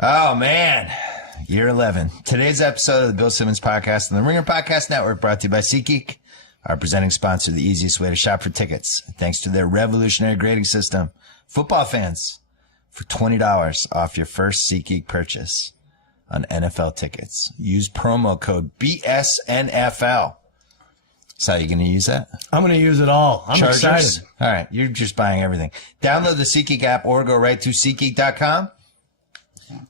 Oh, man. Year 11. Today's episode of the Bill Simmons Podcast and the Ringer Podcast Network brought to you by SeatGeek, our presenting sponsor, the easiest way to shop for tickets. Thanks to their revolutionary grading system, football fans, for $20 off your first SeatGeek purchase on NFL tickets. Use promo code BSNFL. So you going to use that? I'm going to use it all. I'm excited. All right. You're just buying everything. Download the SeatGeek app or go right to SeatGeek.com.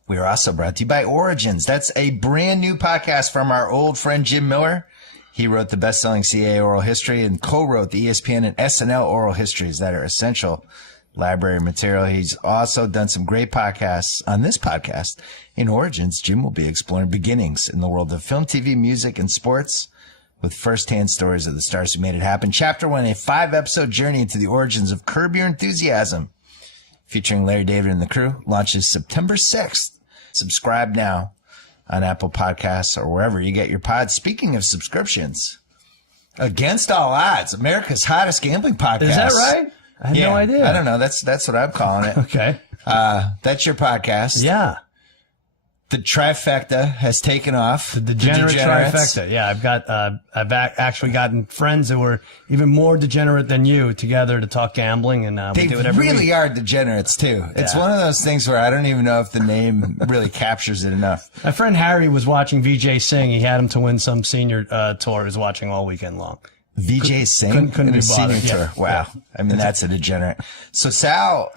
We are also brought to you by Origins. That's a brand new podcast from our old friend Jim Miller. He wrote the best-selling CAA oral history and co-wrote the ESPN and SNL oral histories that are essential library material. He's also done some great podcasts. On this podcast, in Origins, Jim will be exploring beginnings in the world of film, TV, music, and sports with first-hand stories of the stars who made it happen. Chapter 1, a 5-episode journey into the origins of Curb Your Enthusiasm, featuring Larry David and the crew, launches September 6th. Subscribe now on Apple Podcasts or wherever you get your pods. Speaking of subscriptions, Against All Odds, America's hottest gambling podcast. Is that right? I had no idea. I don't know. That's what I'm calling it. Okay. That's your podcast. Yeah. The trifecta has taken off. The degenerate trifecta. Yeah, I've actually gotten friends that were even more degenerate than you together to talk gambling, and we do it every week. They really are degenerates too. It's one of those things where I don't even know if the name really captures it enough. My friend Harry was watching VJ Singh. He had him to win some senior tour. He was watching all weekend long. VJ Singh couldn't in a be bothered. senior tour. Wow. Yeah. I mean, that's a degenerate. So Sal,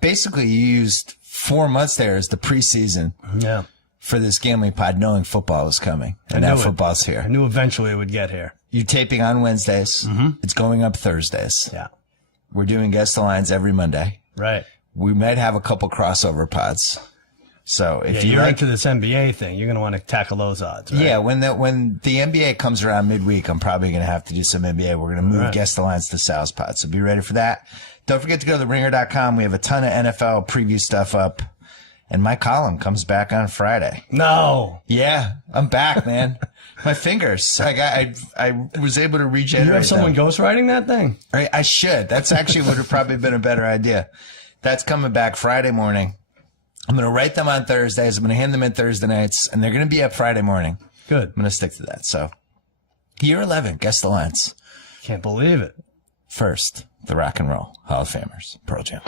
basically you used 4 months there as the preseason. Yeah. For this gambling pod, knowing football was coming. And now football's here. I knew eventually it would get here. You're taping on Wednesdays. Mm-hmm. It's going up Thursdays. Yeah. We're doing Guess the Lines every Monday. Right. We might have a couple crossover pods. So if you're into this NBA thing, you're going to want to tackle those odds, right? Yeah, when the NBA comes around midweek, I'm probably going to have to do some NBA. We're going to move Guess the Lines to Sal's pod. So be ready for that. Don't forget to go to theringer.com. We have a ton of NFL preview stuff up. And my column comes back on Friday. No. Yeah, I'm back, man. My fingers. I was able to regenerate. You have someone ghostwriting that thing? I should. That's actually would have probably been a better idea. That's coming back Friday morning. I'm going to write them on Thursdays. I'm going to hand them in Thursday nights, and they're going to be up Friday morning. Good. I'm going to stick to that. So, year 11, Guess the Lines. Can't believe it. First, the Rock and Roll Hall of Famers, Pearl Jam.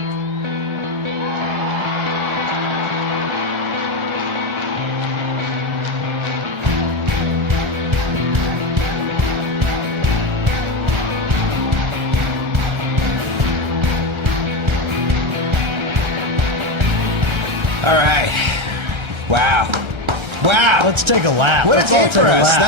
All right. Wow. Let's take a lap. What a day for us.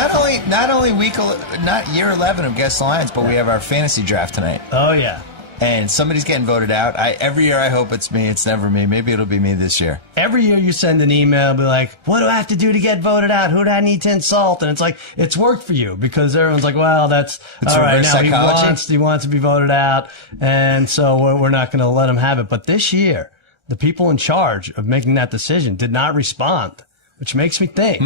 Not year 11 of Guess the Lines, but we have our fantasy draft tonight. Oh, yeah. And somebody's getting voted out. Every year I hope it's me. It's never me. Maybe it'll be me this year. Every year you send an email, be like, what do I have to do to get voted out? Who do I need to insult? And it's like, it's worked for you because everyone's like, well, it's all right. Now he wants to be voted out. And so we're not going to let him have it. But this year, the people in charge of making that decision did not respond, which makes me think.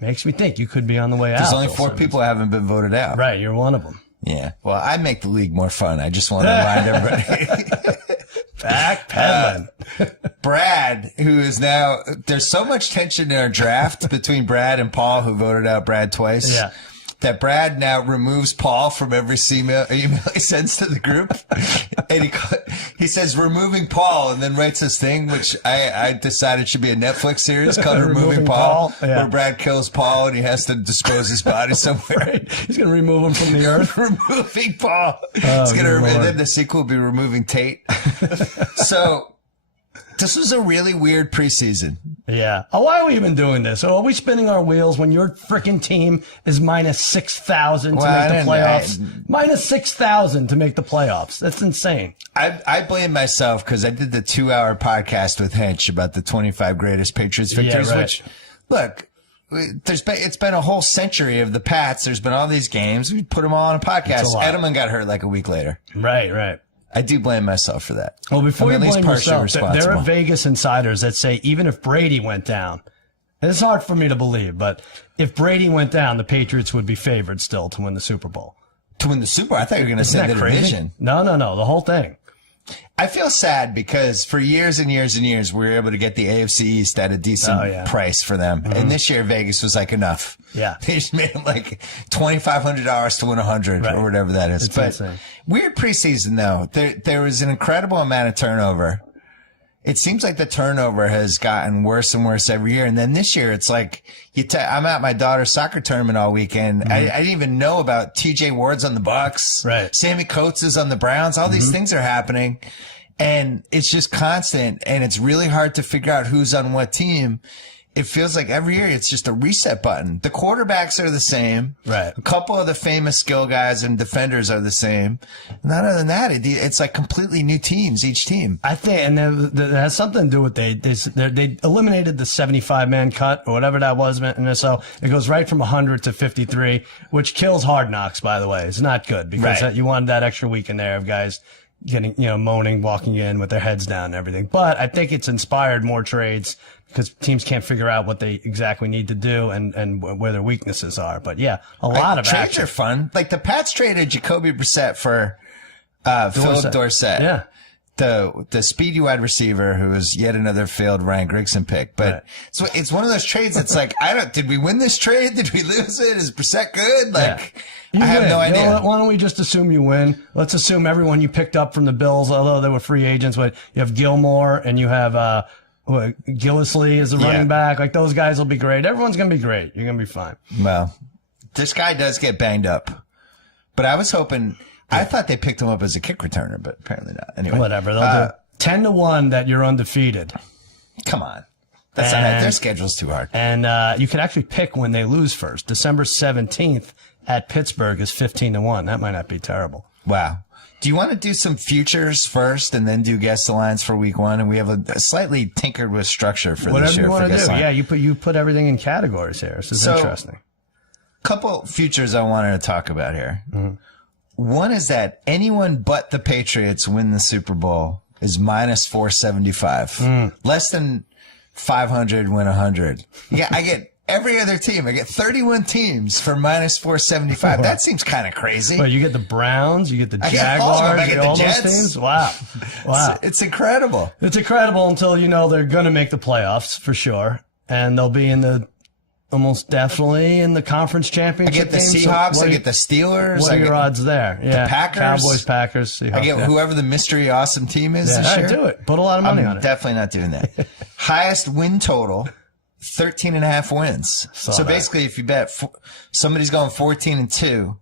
Makes me think you could be on the way out. There's only 4 people who haven't been voted out. Right, you're one of them. Yeah. Well, I make the league more fun. I just want to remind everybody. Backpedaling. Brad, who is now, there's so much tension in our draft between Brad and Paul, who voted out Brad twice. Yeah. That Brad now removes Paul from every email he sends to the group. And he says, removing Paul, and then writes this thing, which I decided should be a Netflix series called Removing Paul, where Brad kills Paul and he has to dispose his body somewhere. Right. He's going to remove him from the earth. Removing Paul. Oh, And then the sequel will be Removing Tate. So this was a really weird preseason. Yeah. Oh, why are we even doing this? Oh, are we spinning our wheels when your freaking team is minus 6,000 to make the playoffs? Minus 6,000 to make the playoffs. That's insane. I blame myself because I did the 2-hour podcast with Hench about the 25 greatest Patriots victories, which, look, it's been a whole century of the Pats. There's been all these games. We put them all on a podcast. Edelman got hurt like a week later. Right. I do blame myself for that. Well, before you blame yourself, there are Vegas insiders that say even if Brady went down, and it's hard for me to believe, but if Brady went down, the Patriots would be favored still to win the Super Bowl. To win the Super Bowl? I thought you were going to say the division. No, the whole thing. I feel sad because for years and years and years, we were able to get the AFC East at a decent price for them. And this year, Vegas was like, enough. Yeah. They just made it like $2,500 to win 100 or whatever that is. It's but insane. Weird preseason, though. There was an incredible amount of turnover. It seems like the turnover has gotten worse and worse every year. And then this year, it's like, I'm at my daughter's soccer tournament all weekend. I didn't even know about TJ Ward's on the Bucks. Right. Sammy Coates is on the Browns. All these things are happening. And it's just constant. And it's really hard to figure out who's on what team. It feels like every year it's just a reset button. The quarterbacks are the same. Right. A couple of the famous skill guys and defenders are the same. And other than that, it's like completely new teams, each team. I think, and that has something to do with they eliminated the 75-man cut or whatever that was. And so it goes right from 100 to 53, which kills Hard Knocks, by the way. It's not good because you wanted that extra week in there of guys getting, moaning, walking in with their heads down and everything. But I think it's inspired more trades because teams can't figure out what they exactly need to do and where their weaknesses are. But yeah, a lot of trades action. are fun. Like the Pats traded Jacoby Brissett for Philip Dorsett. Yeah. The speedy wide receiver who was yet another failed Ryan Grigson pick. But so it's one of those trades that's like, did we win this trade? Did we lose it? Is Brissett good? Like, I have no idea. You know what? Why don't we just assume you win? Let's assume everyone you picked up from the Bills, although they were free agents, but you have Gilmore and you have, Gillisley is a running back. Like those guys will be great. Everyone's going to be great. You're going to be fine. Well, this guy does get banged up, but I was hoping, I thought they picked him up as a kick returner, but apparently not. Anyway, whatever. They'll do 10-1 that you're undefeated. Come on. That's not, their schedule's too hard. And, you can actually pick when they lose first. December 17th at Pittsburgh is 15-1. That might not be terrible. Wow. Do you want to do some futures first and then do guess the lines for week one? And we have a slightly tinkered with structure for whatever this year. You want to do. Line. Yeah, you put everything in categories here. This is interesting. Couple futures I wanted to talk about here. One is that anyone but the Patriots win the Super Bowl is minus 475. Less than 500 win 100. Yeah, I get every other team. I get 31 teams for minus 475. That seems kind of crazy. Well, you get the Browns, you get the Jaguars, I get all the those Jets. teams. Wow. It's incredible. It's incredible until they're going to make the playoffs for sure, and they'll be almost definitely in the conference championship. I get the game. Seahawks. I get the Steelers. What are your odds there? Yeah, the Packers, Cowboys, Packers. Seahawks, I get whoever the mystery awesome team is this year. Do it. Put a lot of money on it. Definitely not doing that. Highest win total. 13.5 wins. So basically, if you bet somebody's going 14-2,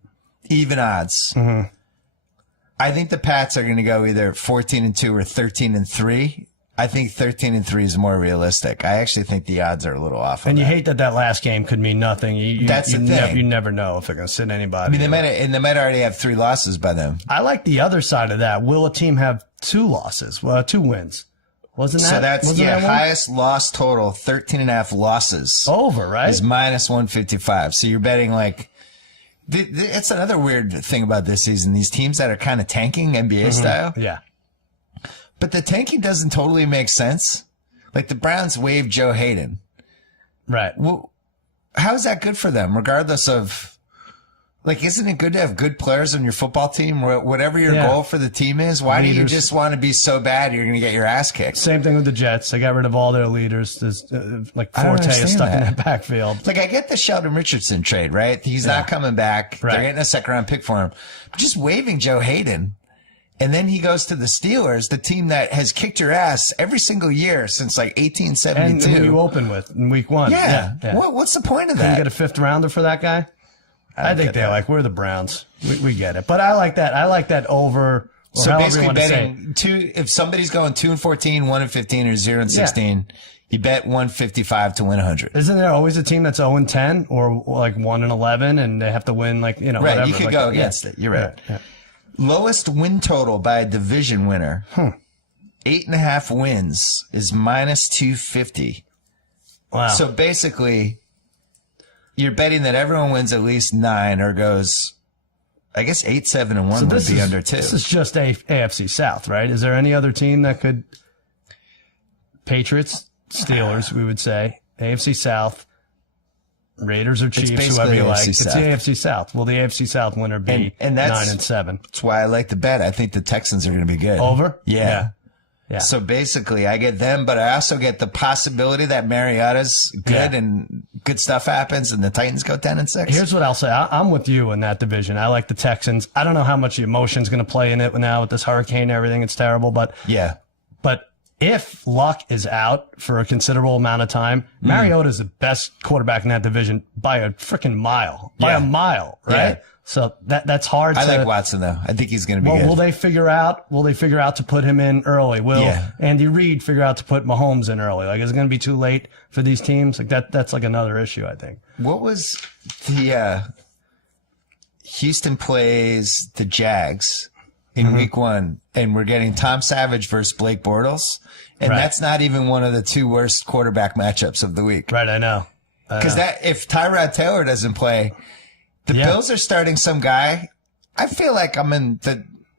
even odds. I think the Pats are going to go either 14-2 or 13-3. I think 13-3 is more realistic. I actually think the odds are a little off. And you hate that last game could mean nothing. That's the thing. You never know if they're going to sit anybody. I mean, they might already have 3 losses by then. I like the other side of that. Will a team have 2 losses? Well, 2 wins. Wasn't that? So that's, highest loss total, 13.5 losses. Over, right? Is minus 155. So you're betting like, it's another weird thing about this season. These teams that are kind of tanking NBA style. Yeah. But the tanking doesn't totally make sense. Like the Browns waived Joe Hayden. Right. Well, how is that good for them? Regardless of, like, isn't it good to have good players on your football team? Whatever your goal for the team is, why do you just want to be so bad you're going to get your ass kicked? Same thing with the Jets. They got rid of all their leaders. There's, like Forte is stuck in that backfield. Like, I get the Sheldon Richardson trade, right? He's not coming back. Right. They're getting a second-round pick for him. But just waiving Joe Hayden, and then he goes to the Steelers, the team that has kicked your ass every single year since, like, 1872. And who you open with in week 1. Yeah. What's the point of that? Can you get a 5th-rounder for that guy? I think they're like, we're the Browns. We get it. But I like that. I like that over. So basically betting if somebody's going 2-14, 1-15, or 0-16, you bet 155 to win 100. Isn't there always a team that's 0-10 or like 1-11 and they have to win right, whatever. You could go against it. You're right. Yeah. Lowest win total by a division winner. 8.5 wins is minus 250. Wow. So basically, you're betting that everyone wins at least 9 or goes, I guess 8-7-1 would be under 2. This is just AFC South, right? Is there any other team that could? Patriots, Steelers, we would say. AFC South. Raiders or Chiefs, basically whoever you like. AFC It's the South. AFC South. Will the AFC South winner be And 9-7? That's why I like the bet. I think the Texans are going to be good. Over? Yeah. Yeah. So basically, I get them, but I also get the possibility that Mariota's good and good stuff happens, and the Titans go 10-6. Here's what I'll say. I'm with you in that division. I like the Texans. I don't know how much the emotion's going to play in it now with this hurricane and everything. It's terrible, but if Luck is out for a considerable amount of time, Mariota's the best quarterback in that division by a freaking mile. By a mile, right? Yeah. So that's hard. I like Watson though. I think he's going to be good. Will they figure out to put him in early? Will Andy Reid figure out to put Mahomes in early? Like, is it going to be too late for these teams? Like that's like another issue, I think. What was the Houston plays the Jags in week 1, and we're getting Tom Savage versus Blake Bortles, and that's not even one of the 2 worst quarterback matchups of the week. Right, I know. Because if Tyrod Taylor doesn't play, the Bills are starting some guy. I feel like I'm in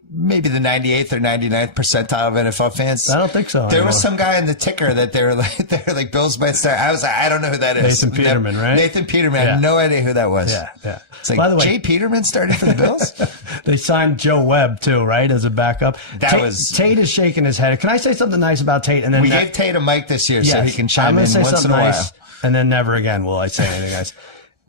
maybe the 98th or 99th percentile of NFL fans. I don't think so. There was some guy in the ticker that they were like Bills might start. I was like, I don't know who that is. Nathan Peterman, right? Nathan Peterman. I had no idea who that was. Yeah. It's like, by the way, Jay Peterman started for the Bills? They signed Joe Webb too, right, as a backup. Tate is shaking his head. Can I say something nice about Tate? And then we gave Tate a mic this year, so he can chime in once in a while. And then never again will I say anything nice.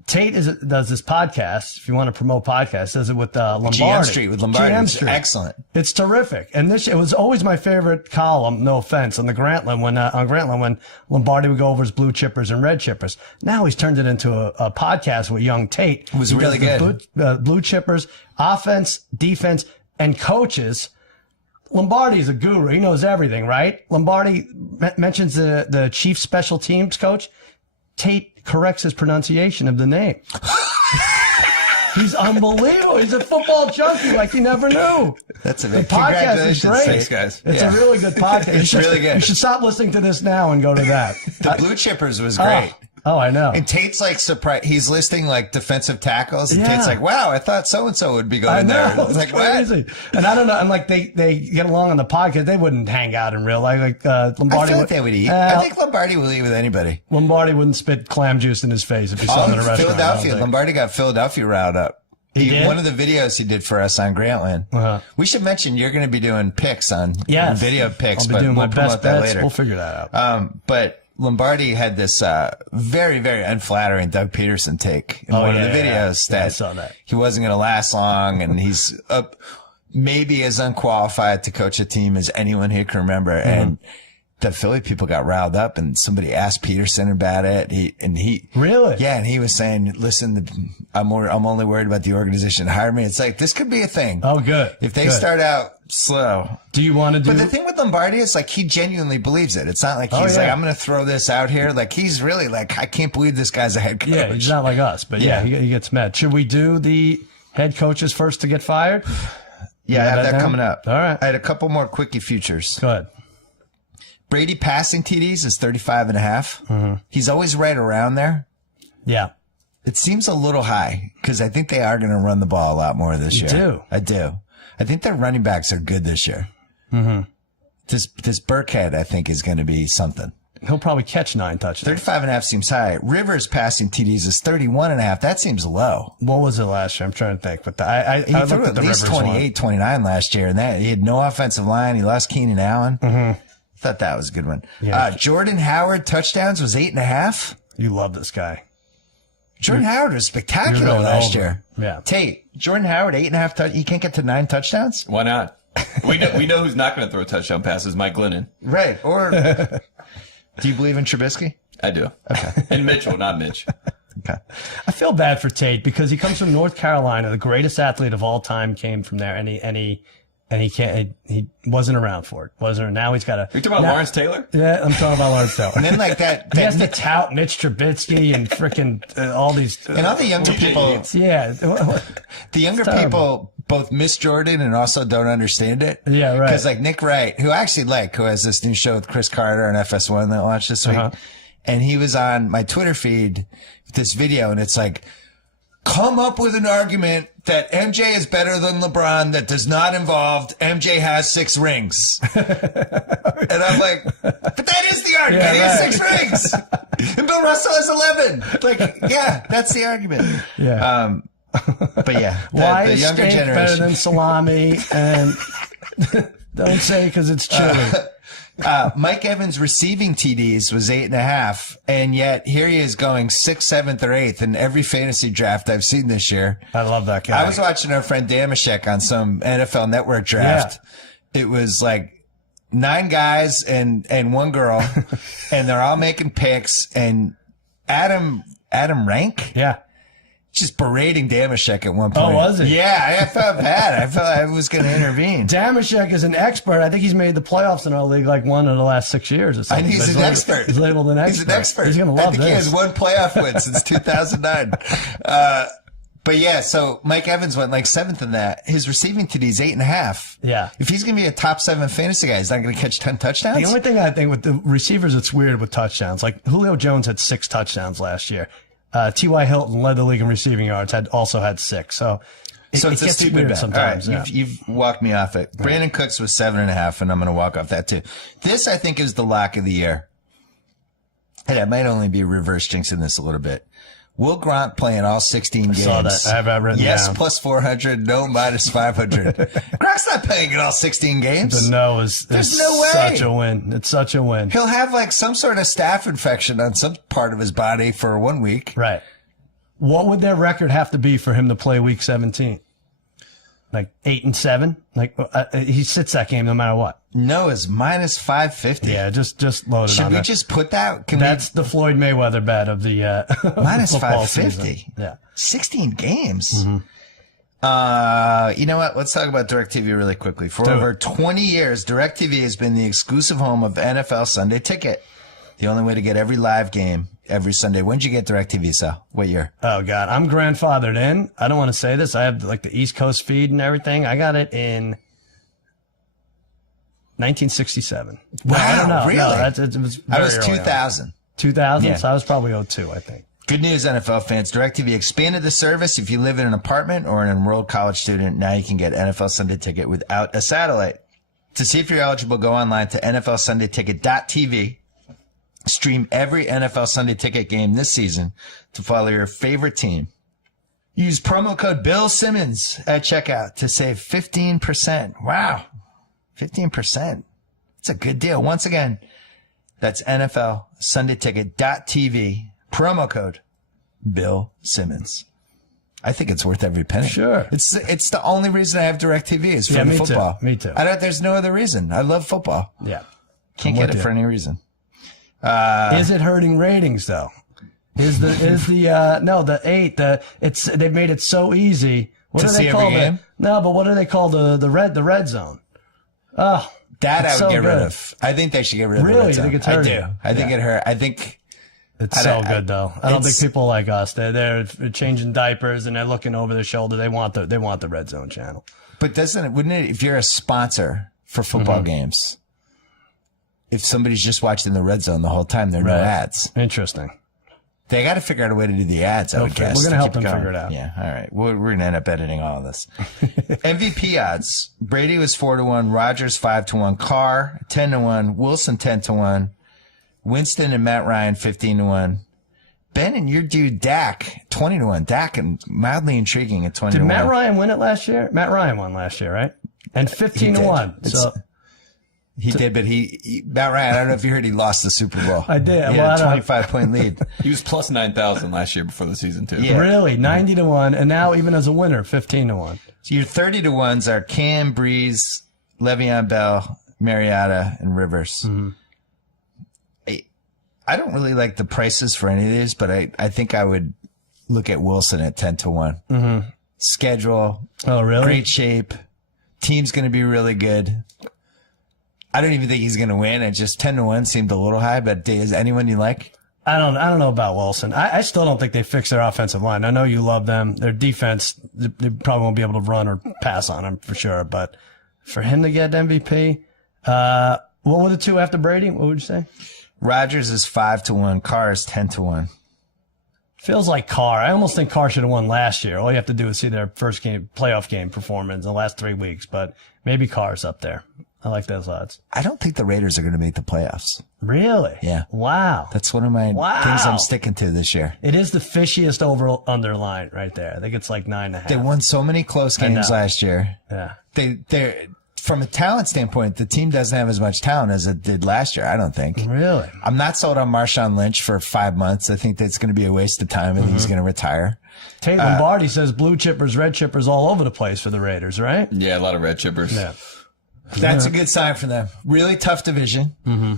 Tate does this podcast. If you want to promote podcasts, does it with Lombardi. GM Street with Lombardi. GM Street. Excellent. It's terrific. And it was always my favorite column. No offense, on the Grantland when Lombardi would go over his blue chippers and red chippers. Now he's turned it into a podcast with young Tate. It was really good. Blue chippers, offense, defense, and coaches. Lombardi's a guru. He knows everything, right? Lombardi mentions the chief special teams coach. Tate corrects his pronunciation of the name. He's unbelievable. He's a football junkie like you never knew. That's a big podcast is great. Thanks, guys. It's a really good podcast. It's really good. You should stop listening to this now and go to that. The Blue Chippers was great. Oh, I know. And Tate's like surprised. He's listing like defensive tackles, and Tate's like, "Wow, I thought so and so would be going there." It's like crazy. What? And I don't know. And like they get along on the podcast. They wouldn't hang out in real life. Like Lombardi, I feel like they would eat. I think Lombardi will eat with anybody. Lombardi wouldn't spit clam juice in his face if he saw him in a restaurant. Philadelphia. Lombardi got Philadelphia riled up. He did? One of the videos he did for us on Grantland. We should mention you're going to be doing picks on video picks, I'll be but doing we'll my promote best that bets. later. We'll figure that out. But Lombardi had this very, very unflattering Doug Peterson take in one of the videos that I saw that he wasn't going to last long, and he's maybe as unqualified to coach a team as anyone he can remember. And the Philly people got riled up, and somebody asked Peterson about it. He really, and he was saying, "Listen, I'm only worried about the organization that hired me." It's like this could be a thing. Oh, good. If they start out slow. Do you want to do? But the thing with Lombardi is like he genuinely believes it. It's not like he's like, "I'm going to throw this out here." Like he's really like, "I can't believe this guy's a head coach." Yeah, he's not like us, but he gets mad. Should we do the head coaches first to get fired? Yeah, I have that coming up. All right. I had a couple more quickie futures. Go ahead. Brady passing TDs is 35.5. He's always right around there. Yeah. It seems a little high because I think they are going to run the ball a lot more this year. Do. I do. I think their running backs are good this year. This Burkhead, I think, is going to be something. He'll probably catch 9 touchdowns. 35.5 seems high. Rivers passing TDs is 31.5. That seems low. What was it last year? I'm trying to think. But I threw at least 28, 29 last year, and he had no offensive line. He lost Keenan Allen. Thought that was a good one. Yeah. Jordan Howard touchdowns was 8.5. You love this guy. Jordan Howard was spectacular last year. Yeah. Tate, Jordan Howard, 8.5. He can't get to 9 touchdowns? Why not? We know who's not going to throw touchdown passes. Mike Glennon. Right. Or do you believe in Trubisky? I do. Okay. And Mitchell, not Mitch. Okay. I feel bad for Tate because he comes from North Carolina. The greatest athlete of all time came from there, and he wasn't around for it. Now he's got to. Are you talking about Lawrence Taylor? Yeah, I'm talking about Lawrence Taylor. And then like that he has to tout Mitch Trubisky and frickin' all these. And all the younger people. Yeah. The younger people both miss Jordan and also don't understand it. Yeah, right. Because like Nick Wright, who I actually like, who has this new show with Chris Carter on FS1 that launched this week. And he was on my Twitter feed with this video, and it's like, come up with an argument that MJ is better than LeBron that does not involve MJ has 6 rings. And I'm like, but that is the argument. He has 6 rings. And Bill Russell has 11. Like, yeah, that's the argument. Yeah. But yeah, Why the is younger steak generation. better than salami? And don't say because it's chili. Mike Evans receiving TDs was 8.5, and yet here he is going 6th, 7th, or 8th in every fantasy draft I've seen this year. I love that guy. I was watching our friend Damashek on some NFL Network draft. Yeah. It was like 9 guys and 1 girl, and they're all making picks. And Adam Rank, just berating Damashek at one point. Oh, was he? Yeah, I felt bad. I felt I was going to intervene. Damashek is an expert. I think he's made the playoffs in our league like 1 of the last 6 years or something. I think he's an expert. He's labeled an expert. He's an expert. He's going to love I think this. he has 1 playoff win since 2009. But yeah, so Mike Evans went like 7th in that. His receiving TD is 8.5. Yeah. If he's going to be a top 7 fantasy guy, he's not going to catch 10 touchdowns. The only thing I think with the receivers, it's weird with touchdowns. Like Julio Jones had 6 touchdowns last year. T.Y. Hilton led the league in receiving yards, also had 6. So it it's gets a stupid weird bet. sometimes. All right, yeah. you've walked me off it. Brandon Cooks was 7.5, and I'm going to walk off that too. This, I think, is the lock of the year. And I might only be reverse jinxing this a little bit. Will Grant playing all 16 games? I saw that. I have that written yes, down. plus 400. No, minus 500. Grant's not playing in all 16 games. The no is no way. Such a win. It's such a win. He'll have like some sort of staph infection on some part of his body for 1 week. Right. What would their record have to be for him to play week 17? Like 8-7? Like he sits that game no matter what. No is minus 550. Yeah, just load it Should on we there. just put that? That's the Floyd Mayweather bet of the minus football 550. season. Yeah. 16 games. Mm-hmm. You know what? Let's talk about DirecTV really quickly. For over 20 years, DirecTV has been the exclusive home of NFL Sunday Ticket. The only way to get every live game every Sunday. When did you get DirecTV, Sal? What year? Oh, God. I'm grandfathered in. I don't want to say this. I have like the East Coast feed and everything. I got it in 1967. Wow, I don't know. really? No, it was I was very early 2000. on. 2000? Yeah. So I was probably 02, I think. Good news, NFL fans. DirecTV expanded the service. If you live in an apartment or an enrolled college student, now you can get NFL Sunday Ticket without a satellite. To see if you're eligible, go online to NFLSundayTicket.tv. Stream every NFL Sunday Ticket game this season to follow your favorite team. Use promo code Bill Simmons at checkout to save 15%. Wow. 15%. It's a good deal. Once again, that's NFLSundayTicket.tv. Promo code Bill Simmons. I think it's worth every penny. Sure. It's the only reason I have DirecTV is for the football. Me too. There's no other reason. I love football. Yeah. Can't get it for any reason. Is it hurting ratings though? They've made it so easy. What do they call it? No, but what do they call the red zone? Oh, that I would get rid of. I think they should get rid of the red zone. You think it's hurting? I do. I think it hurt. I think it's so good though. I don't think people like us. They're changing diapers and they're looking over their shoulder. They want the red zone channel. But wouldn't it, if you're a sponsor for football games, if somebody's just watching the red zone the whole time, there are no ads. Interesting. They got to figure out a way to do the ads, I would guess. We're going to help them figure it out. Yeah, all right. We're going to end up editing all of this. MVP odds. Brady was 4-1. Rodgers 5-1. Carr 10-1. Wilson 10-1. Winston and Matt Ryan 15-1. Ben and your dude Dak 20-1. Dak and mildly intriguing at 20-1. Did Matt Ryan win it last year? Matt Ryan won last year, right? And 15-1. So he did, but Matt Ryan, I don't know if you heard, he lost the Super Bowl. I did. He had a 25-point lead. He was plus 9,000 last year before the season too. Yeah. Really? 90-1. And now even as a winner, 15-1. So your 30-1s are Cam, Breeze, Le'Veon Bell, Mariota, and Rivers. Mm-hmm. I don't really like the prices for any of these, but I think I would look at Wilson at 10-1. Mm-hmm. Schedule. Oh, really? Great shape. Team's going to be really good. I don't even think he's going to win. It just 10-1 seemed a little high, but is anyone you like? I don't know about Wilson. I still don't think they fixed their offensive line. I know you love them. Their defense, they probably won't be able to run or pass on them for sure. But for him to get MVP, what were the two after Brady? What would you say? Rodgers is 5-1. Carr is 10-1. Feels like Carr. I almost think Carr should have won last year. All you have to do is see their first game, playoff game performance in the last 3 weeks. But maybe Carr's up there. I like those odds. I don't think the Raiders are going to make the playoffs. Really? Yeah. Wow. That's one of my things I'm sticking to this year. It is the fishiest over-under line right there. I think it's like 9.5. They won so many close games last year. Yeah. They're from a talent standpoint, the team doesn't have as much talent as it did last year, I don't think. Really? I'm not sold on Marshawn Lynch for 5 months. I think that's going to be a waste of time and he's going to retire. Tate Lombardi says blue chippers, red chippers all over the place for the Raiders, right? Yeah, a lot of red chippers. Yeah. That's a good sign for them. Really tough division. Mm-hmm.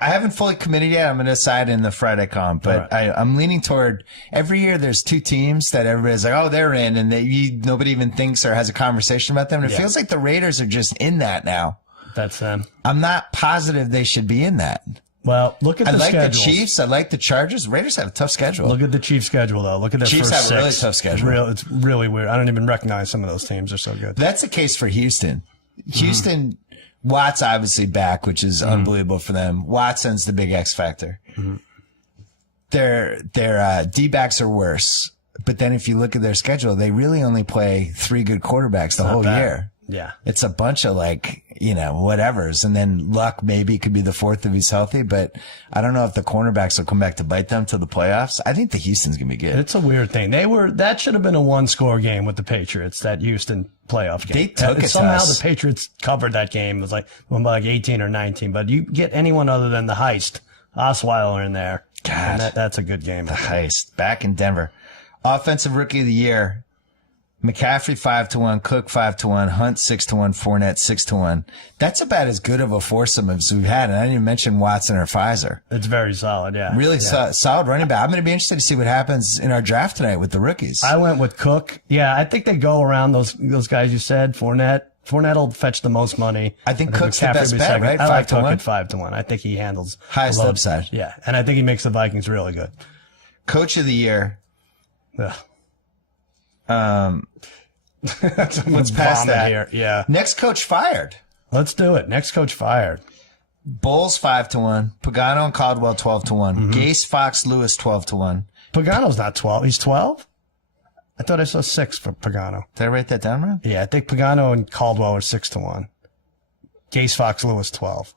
I haven't fully committed yet. I'm going to decide in the Friday column, but I'm leaning toward every year there's two teams that everybody's like, oh, they're in, and nobody even thinks or has a conversation about them. And it feels like the Raiders are just in that now. That's them. I'm not positive they should be in that. Well, look at the schedule. I like the Chiefs. I like the Chargers. Raiders have a tough schedule. Look at the Chiefs' schedule, though. Look at their Chiefs first have a six. really tough schedule. It's really weird. I don't even recognize some of those teams. They're so good. That's the case for Houston. Houston, Watt's obviously back, which is unbelievable for them. Watson's the big X factor. Their D-backs are worse. But then if you look at their schedule, they really only play 3 good quarterbacks the whole year. Yeah. It's a bunch of whatevers. And then Luck maybe could be the fourth if he's healthy, but I don't know if the cornerbacks will come back to bite them to the playoffs. I think the Houston's going to be good. It's a weird thing. That should have been a 1-score game with the Patriots, that Houston playoff game. They took it somehow to us. The Patriots covered that game. It was like 18 or 19, but you get anyone other than the Heist, Osweiler in there. God. And that's a good game. The Heist back in Denver. Offensive Rookie of the Year. McCaffrey 5-1, Cook 5-1, Hunt 6-1, Fournette 6-1. That's about as good of a foursome as we've had. And I didn't even mention Watson or Pfizer. It's very solid, yeah. Really solid running back. I'm going to be interested to see what happens in our draft tonight with the rookies. I went with Cook. Yeah, I think they go around those guys you said. Fournette will fetch the most money. I think Cook's the McCaffrey best will be bet, second. right? I like 5-1? Cook at 5-1. I think he handles Highest the load. upside. Yeah, and I think he makes the Vikings really good. Coach of the Year. Ugh. Let's pass that. Here. Yeah. Next coach fired. Let's do it. Next coach fired. Bulls 5-1. Pagano and Caldwell 12-1. Gase, Fox, Lewis 12-1. Pagano's not 12. He's 12? I thought I saw 6 for Pagano. Did I write that down wrong? Yeah, I think Pagano and Caldwell are 6-1. Gase, Fox, Lewis 12.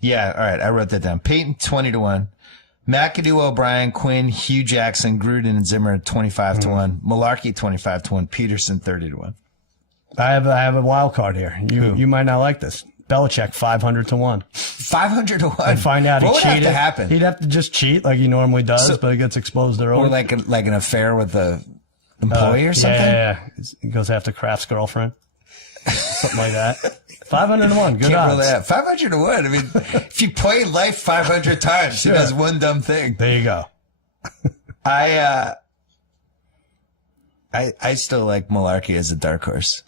Yeah, all right. I wrote that down. Peyton 20-1. McAdoo, O'Brien, Quinn, Hugh Jackson, Gruden, and Zimmer 25-1. Malarkey 25-1. Peterson 30-1. I have a wild card here. You might not like this. Belichick 500-1. 500-1. And find out what he would cheated. have to happen? He'd have to just cheat like he normally does, but he gets exposed early. Or like an affair with the employee or something? Yeah. He goes after Kraft's girlfriend. Something like that. 500-1. Good Can't odds. rule that out. 500-1. I mean, if you play life 500 times, Sure. it does one dumb thing. There you go. I still like Malarkey as a dark horse.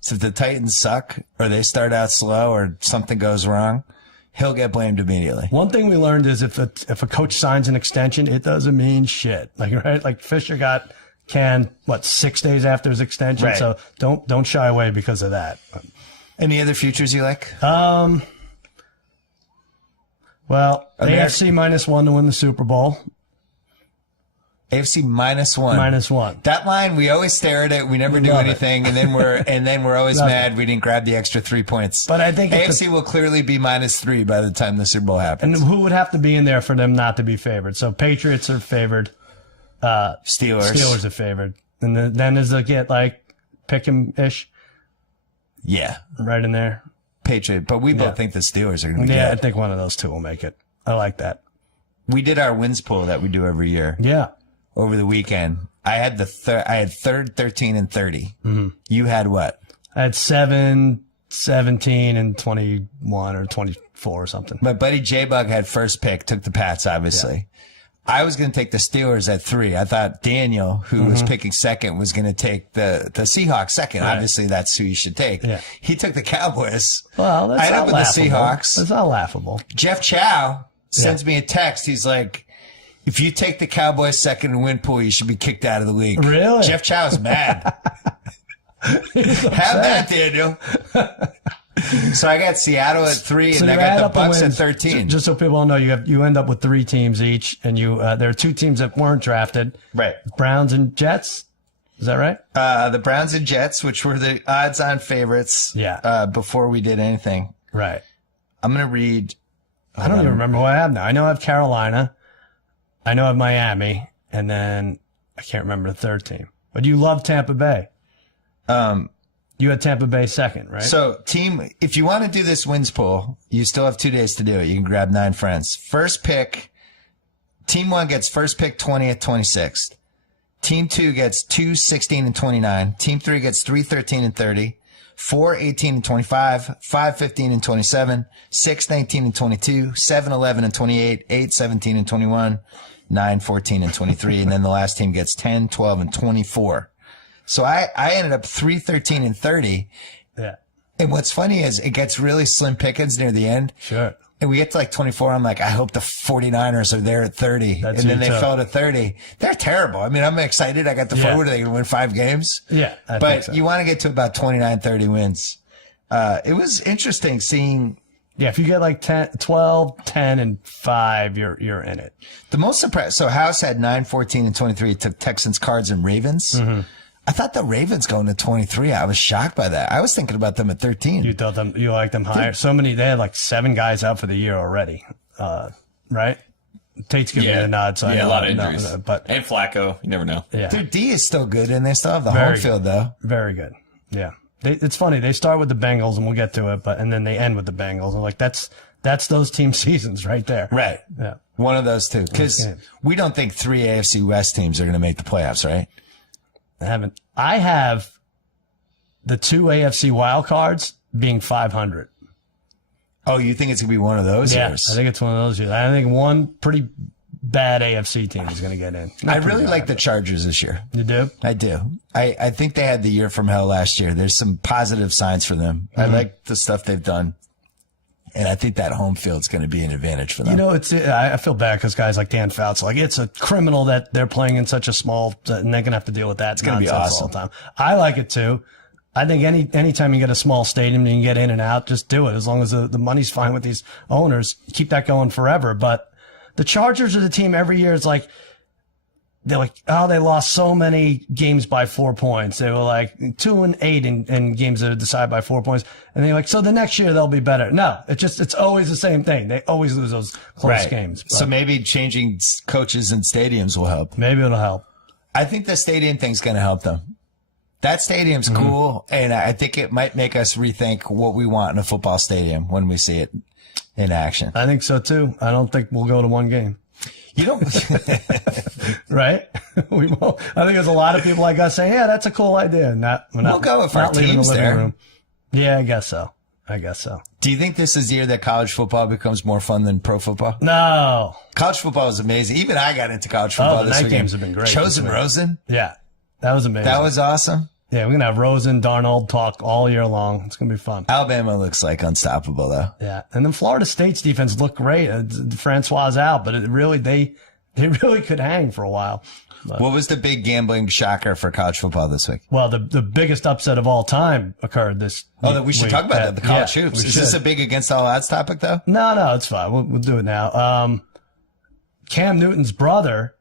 So if the Titans suck or they start out slow or something goes wrong, he'll get blamed immediately. One thing we learned is if a coach signs an extension, it doesn't mean shit. Like Fisher got canned 6 days after his extension. Right. So don't shy away because of that. Any other futures you like? Well, AFC -1 to win the Super Bowl. AFC -1. -1. That line, we always stare at it. We never do love it. anything. And then we're always Love mad we didn't grab the extra 3 points. But I think AFC will clearly be -3 by the time the Super Bowl happens. and who would have to be in there for them not to be favored? So Patriots are favored. Steelers are favored. And then does it get pick 'em-ish Yeah. right in there? Patriot. But we both think the Steelers are going to be Yeah, I good. think one of those two will make it. I like that. We did our wins poll that we do every year. Yeah. Over the weekend. I had I had 3rd, 13, and 30. Mm-hmm. You had what? I had 7, 17, and 21 or 24 or something. My buddy J-Bug had first pick, took the Pats, obviously. I was going to take the Steelers at 3. I thought Daniel, who was picking second, was going to take the Seahawks second. Right. Obviously, that's who you should take. Yeah. He took the Cowboys. Well, that's I ended not up with laughable. the Seahawks. That's not laughable. Jeff Chow sends me a text. He's like, if you take the Cowboys second and win pool, you should be kicked out of the league. Really? Jeff Chow's mad. Have that, Daniel. So I got Seattle at 3, So and I you add got up the Bucks at wins. 13. Just so people know, you end up with 3 teams each, and there are 2 teams that weren't drafted. Right. Browns and Jets. Is that right? The Browns and Jets, which were the odds-on favorites. Yeah. Before we did anything. Right. I'm going to read. I don't even remember who I have now. I know I have Carolina. I know I have Miami. And then I can't remember the third team. But you love Tampa Bay. You had Tampa Bay second, right? So, team, if you want to do this wins pool, you still have 2 days to do it. You can grab 9 friends. First pick, team 1 gets first pick 20th, 26th. Team 2 gets 2, 16, and 29. Team 3 gets 3, 13, and 30. 4, 18, and 25. 5, 15, and 27. 6, 19, and 22. 7, 11, and 28. 8, 17, and 21. 9, 14, and 23. And then the last team gets 10, 12, and 24. So I ended up 3, 13, and 30. Yeah. And what's funny is it gets really slim pickings near the end. Sure. And we get to like 24. I'm like, I hope the 49ers are there at 30. That's and then they tough. fell to 30. They're terrible. I mean, I'm excited. I got the forward. They're going to win 5 games. Yeah. I But think so. you want to get to about 29, 30 wins. It was interesting seeing. Yeah, if you get like 10, 12, 10, and 5, you're in it. The most surprised. So House had 9, 14, and 23. It took Texans, Cards, and Ravens. Mm-hmm. I thought the Ravens going to 23. I was shocked by that. I was thinking about them at 13. You liked them higher. They had like 7 guys out for the year already. Right? Tate's giving me the nod. So yeah, a lot of injuries. and Flacco, you never know. Yeah. Their D is still good, and they still have the Very home field, though. Very good. Yeah. It's funny. They start with the Bengals, and we'll get to it, and then they end with the Bengals. And like, that's those team seasons right there. Right. Yeah. One of those two. Because we don't think 3 AFC West teams are going to make the playoffs, right? I have the 2 AFC wild cards being 500. Oh, you think it's going to be one of those years? I think it's one of those years. I think one pretty bad AFC team is going to get in. I really like the Chargers this year. You do? I do. I think they had the year from hell last year. There's some positive signs for them. I like the stuff they've done. And I think that home field's going to be an advantage for them. You know, I feel bad because guys like Dan Fouts, like, it's a criminal that they're playing in such a small, and they're going to have to deal with that. It's going to be awesome. All the time. I like it too. I think anytime you get a small stadium and you can get in and out, just do it. As long as the money's fine with these owners, keep that going forever. But the Chargers are the team every year. It's like, they're like, oh, they lost so many games by 4 points. They were like 2-8 in games that are decided by 4 points. And they're like, so the next year they'll be better. No, it's always the same thing. They always lose those close games. So maybe changing coaches and stadiums will help. Maybe it'll help. I think the stadium thing's going to help them. That stadium's cool. And I think it might make us rethink what we want in a football stadium when we see it in action. I think so too. I don't think we'll go to one game. You don't, right? We won't. I think there's a lot of people like us saying, "Yeah, that's a cool idea." We'll go if our team's there. Room. Yeah, I guess so. Do you think this is the year that college football becomes more fun than pro football? No. College football is amazing. Even I got into college football the this night weekend. games have been great. Chosen Rosen. Yeah, that was amazing. That was awesome. Yeah, we're going to have Rosen, Darnold talk all year long. It's going to be fun. Alabama looks like unstoppable, though. Yeah. And then Florida State's defense looked great. Francois out, but they really could hang for a while. But, what was the big gambling shocker for college football this week? Well, the biggest upset of all time occurred this week. We should talk about that, the college hoops. Is this a big against all odds topic, though? No, it's fine. We'll do it now. Cam Newton's brother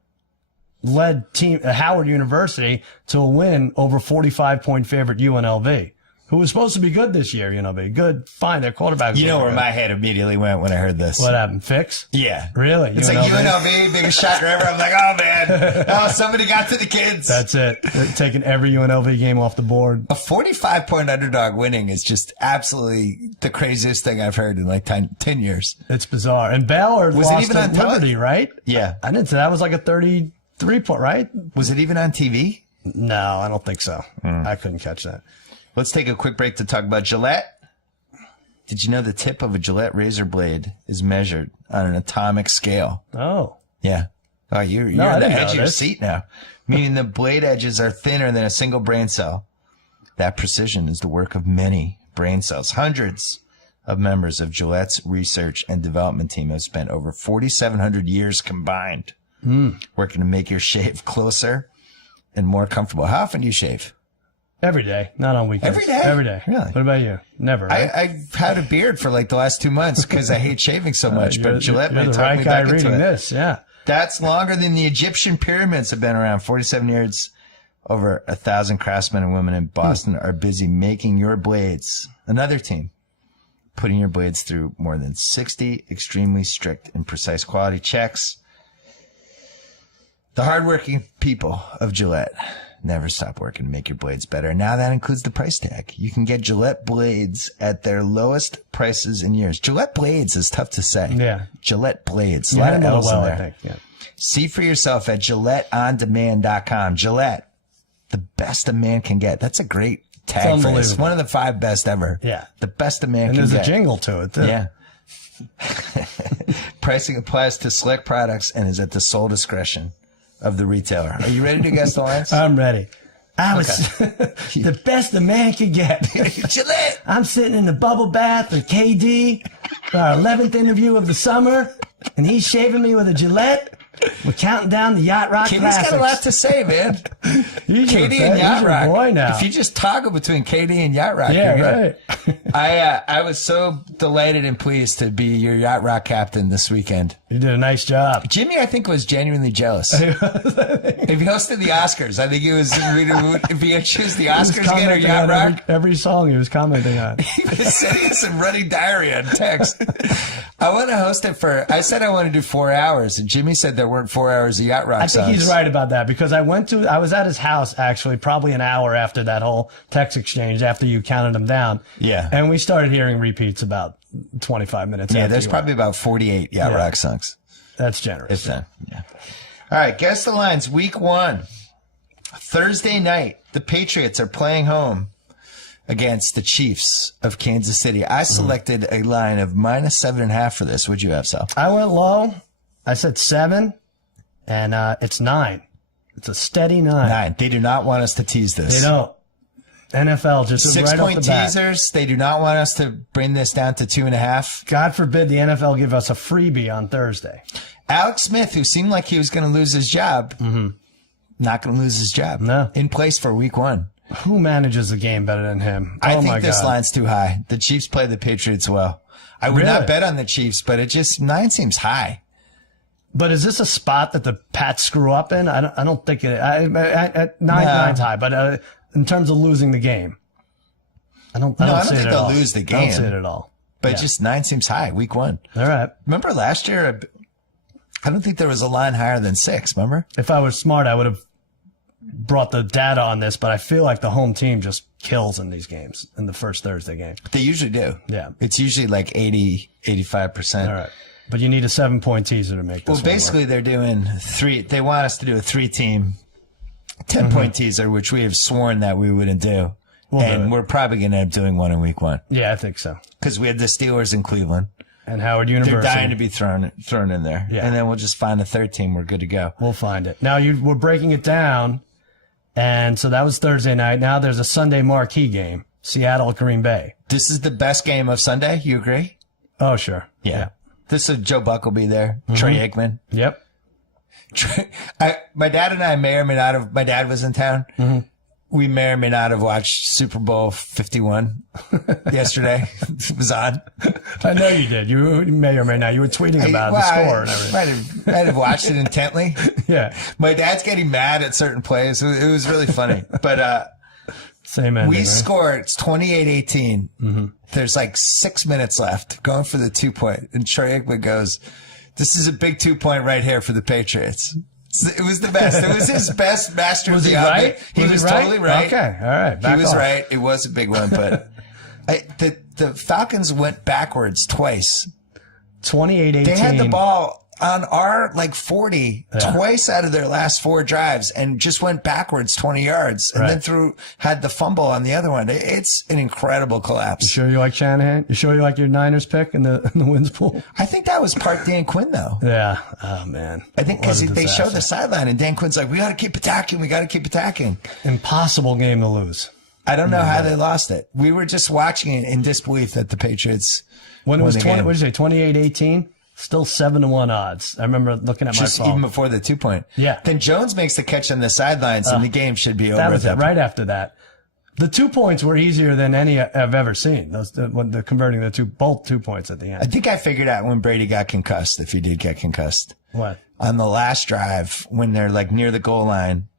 led Howard University to a win over 45-point favorite UNLV, who was supposed to be good this year. UNLV, good, fine. Their quarterback. You know where my head immediately went when I heard this. What happened? Fix? Yeah, really. It's like UNLV, biggest shocker ever. I'm like, oh man, somebody got to the kids. That's it. They're taking every UNLV game off the board. A 45-point underdog winning is just absolutely the craziest thing I've heard in like 10 years. It's bizarre. And Baylor lost to Liberty, right? Yeah, I didn't say that was like a 33-point, right? Was it even on TV? No, I don't think so. I couldn't catch that. Let's take a quick break to talk about Gillette. Did you know the tip of a Gillette razor blade is measured on an atomic scale? Oh. Yeah. Oh, you're on the edge of your seat now. Meaning the blade edges are thinner than a single brain cell. That precision is the work of many brain cells. Hundreds of members of Gillette's research and development team have spent over 4,700 years combined working to make your shave closer and more comfortable. How often do you shave? Every day, not on weekends. Every day? Every day. Really? What about you? Never, right? I've had a beard for like the last 2 months because I hate shaving so much, but Gillette you're may the talk right me guy back into reading it. this, yeah. That's longer than the Egyptian pyramids have been around, 47 years. Over 1,000 craftsmen and women in Boston are busy making your blades. Another team putting your blades through more than 60 extremely strict and precise quality checks. The hardworking people of Gillette never stop working to make your blades better. Now that includes the price tag. You can get Gillette blades at their lowest prices in years. Gillette blades is tough to say. Yeah. Gillette blades. A lot of L's in there. I think. Yeah. See for yourself at GilletteOnDemand.com. Gillette, the best a man can get. That's a great tag phrase. One of the 5 best ever. Yeah. The best a man and can get. And there's a jingle to it, too. Yeah. Pricing applies to select products and is at the sole discretion of the retailer. Are you ready to guess the lines? I'm ready. I was the best a man could get. Gillette. I'm sitting in the bubble bath with KD for our 11th interview of the summer, and he's shaving me with a Gillette. We're counting down the Yacht Rock KD's classics. got a lot to say, man. KD and Yacht Rock. Boy now. If you just toggle between KD and Yacht Rock, yeah, right. I was so delighted and pleased to be your Yacht Rock captain this weekend. You did a nice job. Jimmy, I think, was genuinely jealous. If he hosted the Oscars, I think he was. If he had choose the Oscars again or Yacht Rock, every song he was commenting on. He was sending some running diarrhea in text. I want to host it I said I want to do 4 hours, and Jimmy said there weren't 4 hours of Yacht Rock I think songs. he's right about that, because I was at his house actually probably an hour after that whole text exchange, after you counted them down. Yeah. And we started hearing repeats about 25 minutes after. Yeah, there's probably about 48 Yacht Rock songs. That's generous. If that. Yeah. All right, guess the lines. Week 1, Thursday night, the Patriots are playing home against the Chiefs of Kansas City. I selected a line of -7.5 for this. What'd you have, Sal? I went low. I said 7, and it's 9. It's a steady 9. 9. They do not want us to tease this. They don't. NFL just right off the 6-point bat. teasers. They do not want us to bring this down to 2.5. God forbid the NFL give us a freebie on Thursday. Alex Smith, who seemed like he was going to lose his job, not going to lose his job. No. In place for week 1. Who manages the game better than him? I think this line's too high. The Chiefs play the Patriots well. I would not bet on the Chiefs, but 9 seems high. But is this a spot that the Pats screw up in? I don't think it. Nine's high, but in terms of losing the game, I don't think they'll lose the game. I don't see it at all. But just 9 seems high. Week 1. All right. Remember last year? I don't think there was a line higher than 6. Remember? If I was smart, I would have brought the data on this, but I feel like the home team just kills in these games, in the first Thursday game. They usually do. Yeah. It's usually like 80, 85%. All right. But you need a 7-point teaser to make this Well, basically, they're doing 3. They want us to do a 3-team 10-point teaser, which we have sworn that we wouldn't do. We're probably going to end up doing one in week 1. Yeah, I think so. Because we had the Steelers in Cleveland. And Howard University. They're dying to be thrown in there. Yeah. And then we'll just find a 3rd team. We're good to go. We'll find it. Now, we're breaking it down. And so that was Thursday night. Now there's a Sunday marquee game, Seattle at Green Bay. This is the best game of Sunday. You agree? Oh, sure. Yeah. This is Joe Buck will be there. Troy Aikman. Yep. My dad and I may or may not have. My dad was in town. We may or may not have watched Super Bowl 51 yesterday. It was on. I know you did. You may or may not. You were tweeting about the score and everything. Might have watched it intently. Yeah. My dad's getting mad at certain plays. It was really funny. But same ending, we right? score. It's 28-18. There's like 6 minutes left. Going for the 2-point. And Troy Aikman goes, "This is a big 2-point right here for the Patriots." It was the best. It was his best master of the right? He was totally right. Okay. All right. He was right. It was a big one, but the Falcons went backwards twice. 28-18. They had the ball on our 40 twice out of their last 4 drives and just went backwards 20 yards and then had the fumble on the other one. It's an incredible collapse. You sure you like Shanahan? You sure you like your Niners pick in the wins pool? I think that was part Dan Quinn though. Yeah. Oh man. I think because they showed the sideline and Dan Quinn's like, "We got to keep attacking. We got to keep attacking." Impossible game to lose. I don't know how they lost it. We were just watching it in disbelief that the Patriots. When it was 20, what did you say? 28-18. Still 7-1 odds. I remember looking at my phone. Even before the 2-point. Yeah. Then Jones makes the catch on the sidelines, and the game should be over. That was it. Right after that, the 2 points were easier than any I've ever seen. When they're converting both 2 points at the end. I think I figured out when Brady got concussed, if he did get concussed. What? On the last drive, when they're near the goal line,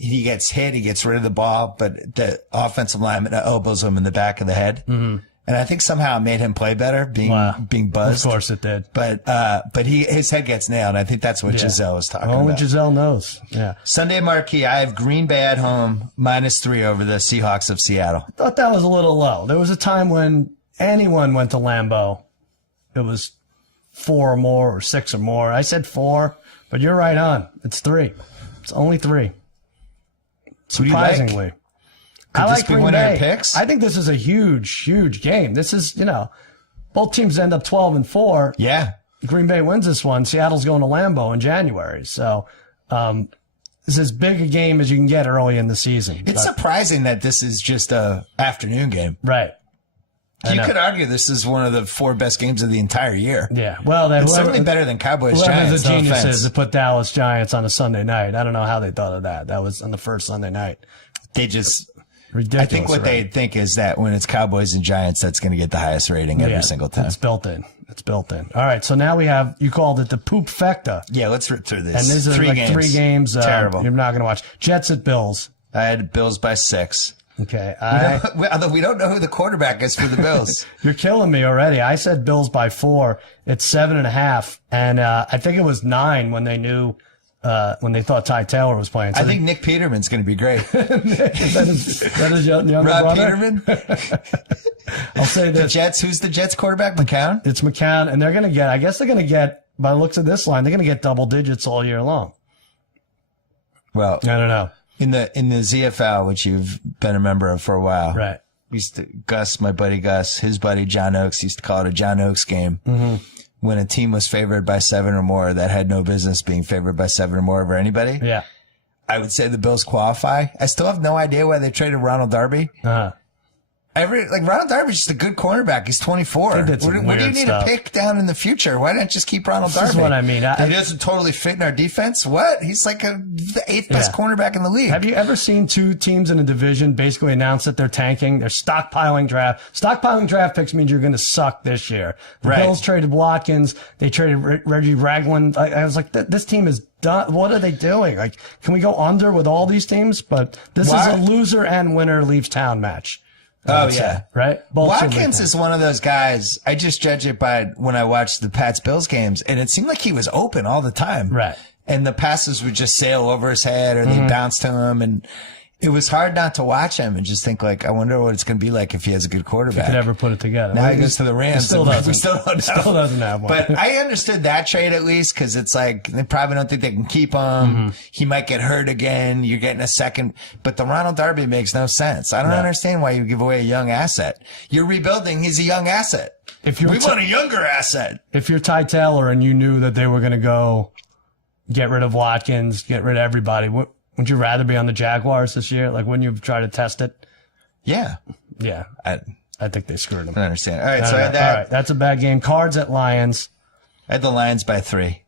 he gets hit, he gets rid of the ball, but the offensive lineman elbows him in the back of the head. Mm-hmm. And I think somehow it made him play better, being buzzed. Of course it did. But his head gets nailed. I think that's what Giselle was talking Only about. Giselle knows. Yeah. Sunday marquee, I have Green Bay at home, -3 over the Seahawks of Seattle. I thought that was a little low. There was a time when anyone went to Lambeau, it was 4 or more or 6 or more. I said 4, but you're right on. It's 3. It's only 3. Surprisingly. Could I this like be Green winner Bay. in picks? I think this is a huge, huge game. This is, both teams end up 12-4. Yeah. Green Bay wins this one. Seattle's going to Lambeau in January. So, this is as big a game as you can get early in the season. It's surprising that this is just a afternoon game. Right. You could argue this is one of the 4 best games of the entire year. Yeah. Well, it's certainly better than Cowboys Giants. The geniuses to put Dallas Giants on a Sunday night. I don't know how they thought of that. That was on the first Sunday night. They just ridiculous. I think what they think is that when it's Cowboys and Giants, that's going to get the highest rating every single time. It's built in. It's built in. All right. So now we have, you called it the poop fecta. Yeah. Let's rip through this. And these are 3 games. Terrible. You're not going to watch. Jets at Bills. I had Bills by 6. Okay. Although we don't know who the quarterback is for the Bills. You're killing me already. I said Bills by 4. It's 7.5. And, I think it was 9 when they knew, when they thought Ty Taylor was playing. So I think Nick Peterman's going to be great. that is your younger Rob brother? Peterman? I'll say this. The Jets, who's the Jets quarterback? McCown? It's McCown, and I guess they're going to get, by the looks of this line, they're going to get double digits all year long. Well, I don't know. In the ZFL, which you've been a member of for a while. Right. My buddy Gus, his buddy John Oakes used to call it a John Oakes game. Mm-hmm. When a team was favored by 7 or more that had no business being favored by 7 or more over anybody. Yeah. I would say the Bills qualify. I still have no idea why they traded Ronald Darby. Uh-huh. Ronald Darby's just a good cornerback. He's 24. What do you need to pick down in the future? Why not just keep Ronald Darby? This is what I mean. He doesn't totally fit in our defense. What? He's like the 8th best cornerback in the league. Have you ever seen 2 teams in a division basically announce that they're tanking? They're stockpiling draft. Stockpiling draft picks means you're going to suck this year. The Bills traded Watkins. They traded Reggie Ragland. I was like, this team is done. What are they doing? Like, can we go under with all these teams? But this is a loser and winner leaves town match. Right? Watkins is one of those guys. I just judge it by when I watched the Pats Bills games, and it seemed like he was open all the time. Right. And the passes would just sail over his head or they'd bounce to him. And it was hard not to watch him and just think, like, I wonder what it's going to be like if he has a good quarterback. He could ever put it together. Now he goes to the Rams. Still doesn't. We still don't know. Still doesn't have one. But I understood that trade at least because it's like they probably don't think they can keep him. Mm-hmm. He might get hurt again. You're getting a second. But the Ronald Darby makes no sense. I don't understand why you give away a young asset. You're rebuilding. He's a young asset. We want a younger asset. If you're Ty Taylor and you knew that they were going to go get rid of Watkins, get rid of everybody, would you rather be on the Jaguars this year? Like, wouldn't you try to test it? Yeah. Yeah. I think they screwed them. I understand. All right. So I had that. All right. That's a bad game. Cards at Lions. I had the Lions by 3.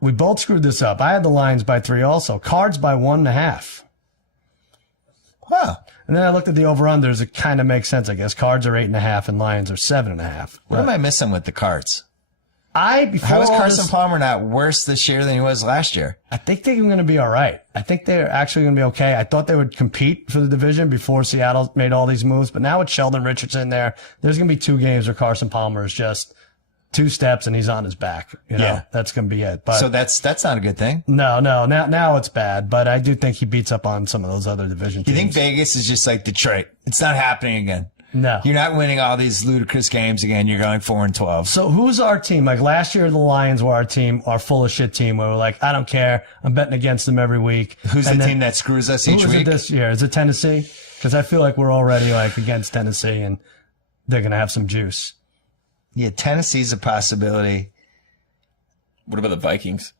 We both screwed this up. I had the Lions by 3 also. Cards by 1.5. Wow. And then I looked at the over-unders. It kind of makes sense, I guess. Cards are 8.5 and Lions are 7.5. What am I missing with the Cards? How is Carson Palmer not worse this year than he was last year? I think they're going to be all right. I think they're actually going to be okay. I thought they would compete for the division before Seattle made all these moves, but now with Sheldon Richardson there, there's going to be 2 games where Carson Palmer is just 2 steps and he's on his back. That's going to be it. But so that's not a good thing. No. Now it's bad, but I do think he beats up on some of those other division teams. You think Vegas is just like Detroit? It's not happening again. No. You're not winning all these ludicrous games again. You're going 4-12. So who's our team? Like last year, the Lions were our full of shit team where we're like, I don't care. I'm betting against them every week. Who's the team that screws us each week? Who is it this year? Is it Tennessee? Because I feel like we're already like against Tennessee and they're going to have some juice. Yeah, Tennessee's a possibility. What about the Vikings?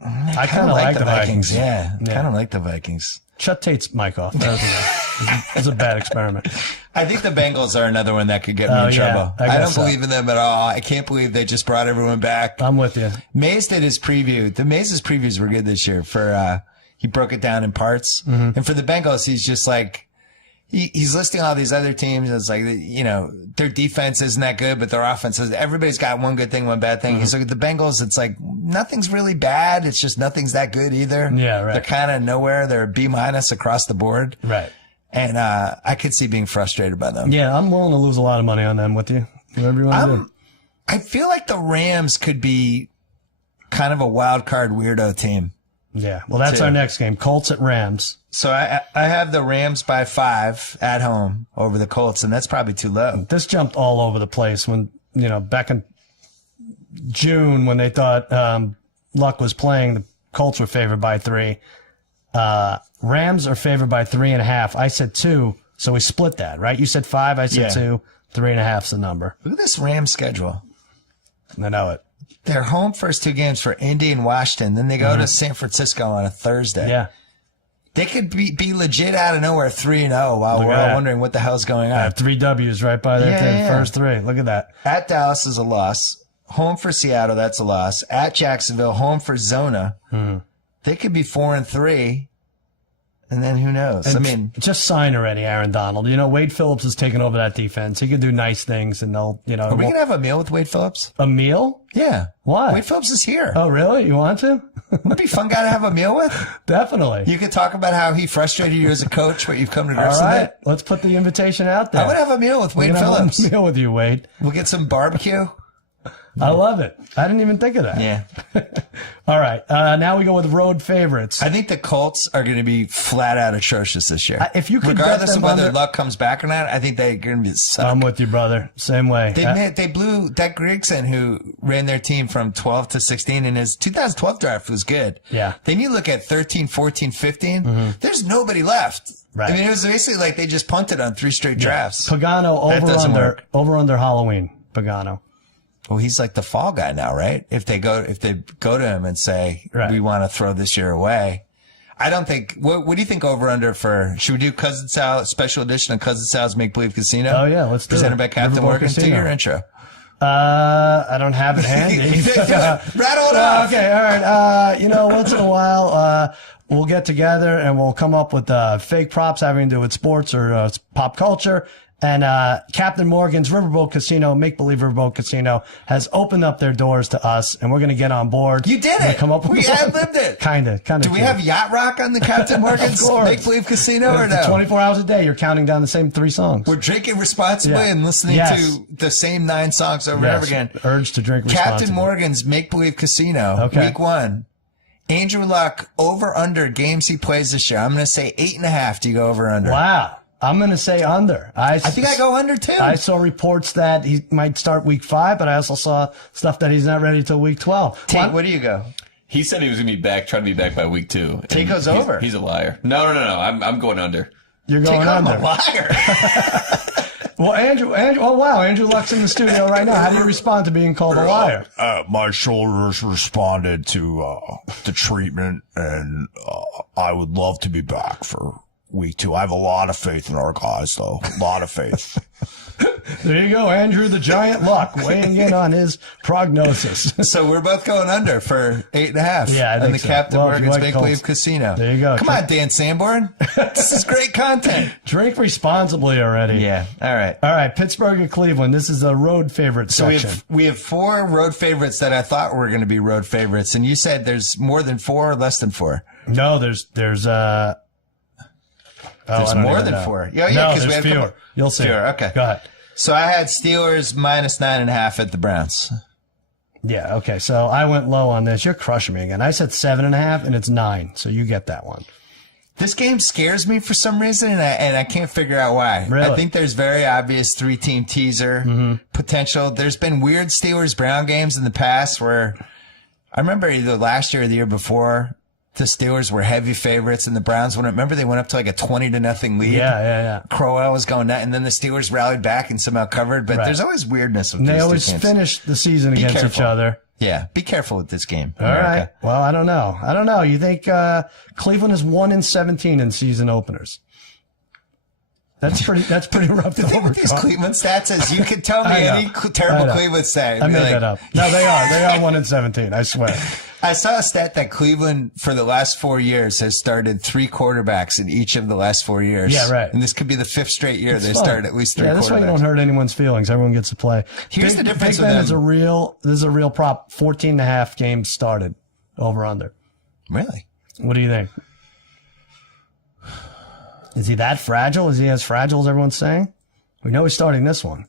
I kind of like the Vikings. Yeah. Kind of like the Vikings. Shut Tate's mic off. That was a bad experiment. I think the Bengals are another one that could get me in trouble. I don't believe in them at all. I can't believe they just brought everyone back. I'm with you. Mays did his preview. Mays' previews were good this year. He broke it down in parts. Mm-hmm. And for the Bengals, he's just like, he's listing all these other teams. It's like, you know, their defense isn't that good, but their offense is. Everybody's got one good thing, one bad thing. He's like, the Bengals, it's like nothing's really bad. It's just nothing's that good either. Yeah, right. They're kind of nowhere. They're B- across the board. Right. And I could see being frustrated by them. Yeah, I'm willing to lose a lot of money on them with you. Whatever you want to do. I feel like the Rams could be kind of a wild card weirdo team. Yeah, well, that's our next game. Colts at Rams. So I have the Rams by 5 at home over the Colts, and that's probably too low. This jumped all over the place when, you know, back in June when they thought Luck was playing, the Colts were favored by 3. Rams are favored by 3.5. I said 2, so we split that, right? You said 5, I said 2. 3.5's the number. Look at this Rams schedule. I know it. They're home first 2 games for Indy and Washington. Then they go to San Francisco on a Thursday. Yeah. They could be legit out of nowhere 3-0 while we're all wondering what the hell's going on. 3 W's right by their first 3. Look at that. At Dallas is a loss. Home for Seattle, that's a loss. At Jacksonville, home for Zona. They could be 4-3. And then who knows? And I mean, just sign already, Aaron Donald. You know, Wade Phillips has taken over that defense. He can do nice things, and they'll, you know. are we going to have a meal with Wade Phillips? A meal? Yeah. Why? Wade Phillips is here. Oh, really? You want to? Wouldn't it be a fun guy to have a meal with? Definitely. You could talk about how he frustrated you as a coach, what you've come to grips All right. with. Let's put the invitation out there. I would have a meal with Wade Phillips. Have a meal with you, Wade. We'll get some barbecue. I love it. I didn't even think of that. Yeah. All right. Now we go with road favorites. I think the Colts are going to be flat out atrocious this year. If you could regardless bet of them whether under- Luck comes back or not, I think they're going to be suck. I'm with you, brother. Same way. They blew Dak Grigson, who ran their team from 12 to 16, and his 2012 draft was good. Yeah. Then you look at 13, 14, 15, there's nobody left. Right. I mean, it was basically like they just punted on 3 straight drafts. Pagano over under Halloween. Pagano. Well, he's like the fall guy now, right? If they go to him and say, we want to throw this year away. I don't think, what do you think over under for, should we do Cousin Sal, special edition of Cousin Sal's Make Believe Casino? Oh yeah, let's do it. Presented by Captain Morgan. Do your intro. I don't have it handy. Rattle it off. Okay, all right. You know, once in a while, we'll get together and we'll come up with fake props having to do with sports or pop culture. And Captain Morgan's Riverboat Casino, Make Believe Riverboat Casino, has opened up their doors to us, and we're going to get on board. You did it. Come up with we ad-libbed it. Kind of. Do we have Yacht Rock on the Captain Morgan's Make Believe Casino or no? 24 hours a day, you're counting down the same 3 songs. We're drinking responsibly and listening to the same 9 songs over and over again. Urge to drink responsibly. Captain Morgan's Make Believe Casino, week 1. Andrew Luck, over under games he plays this year. I'm going to say 8.5. Do you go over under? Wow. I'm going to say under. I think I go under too. I saw reports that he might start week 5, but I also saw stuff that he's not ready till week 12. Tate, where do you go? He said he was going to be back, trying to be back by week 2. Tate goes over. He's a liar. No. I'm going under. You're going under. I'm a liar. Well, Andrew, oh wow, Andrew Luck's in the studio right now. How do you respond to being called a liar? My shoulders responded to the treatment, and I would love to be back for week 2. I have a lot of faith in our guys, though. A lot of faith. There you go, Andrew the Giant Luck weighing in on his prognosis. So we're both going under for 8.5. Yeah, I think on the so. Captain Well, Morgan's like Make Believe Casino. There you go. Come on, Dan Sanborn. This is great content. Drink responsibly already. Yeah. All right. All right. Pittsburgh and Cleveland. This is a road favorite section. So we have 4 road favorites that I thought were going to be road favorites, and you said there's more than 4 or less than 4. No, there's there's more than 4. Yeah, because we had fewer. You'll see. Fewer. Okay. Go ahead. So I had Steelers minus 9.5 at the Browns. Yeah. Okay. So I went low on this. You're crushing me again. I said 7.5, and it's 9. So you get that one. This game scares me for some reason, and I can't figure out why. Really? I think there's very obvious 3-team teaser potential. There's been weird Steelers-Brown games in the past where I remember either last year or the year before, the Steelers were heavy favorites, and the Browns remember they went up to like a 20-0 lead. Yeah. Crowell was going nuts, and then the Steelers rallied back and somehow covered. But there's always weirdness with and these they two always teams. finish the season against each other. Yeah, be careful with this game. All right. Well, I don't know. You think Cleveland is 1-17 in season openers? That's pretty rough. The thing with these Cleveland stats is you can tell me any terrible Cleveland stat. I made that up. No, they are 1-17. I swear. I saw a stat that Cleveland, for the last 4 years, has started 3 quarterbacks in each of the last 4 years. Yeah, right. And this could be the 5th straight year they start at least 3 quarterbacks. Yeah, this way you don't hurt anyone's feelings. Everyone gets to play. Here's the difference Big with Ben them. this is a real prop. 14.5 games started, over under. Really? What do you think? Is he that fragile? Is he as fragile as everyone's saying? We know he's starting this one.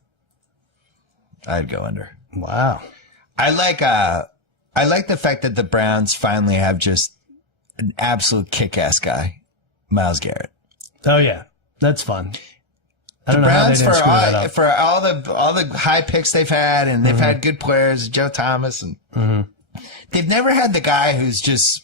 I'd go under. Wow. I like the fact that the Browns finally have just an absolute kick-ass guy, Myles Garrett. Oh yeah, that's fun. I don't The know how they Browns, didn't screw that up. for all the high picks they've had, and they've had good players, Joe Thomas, and they've never had the guy who's just,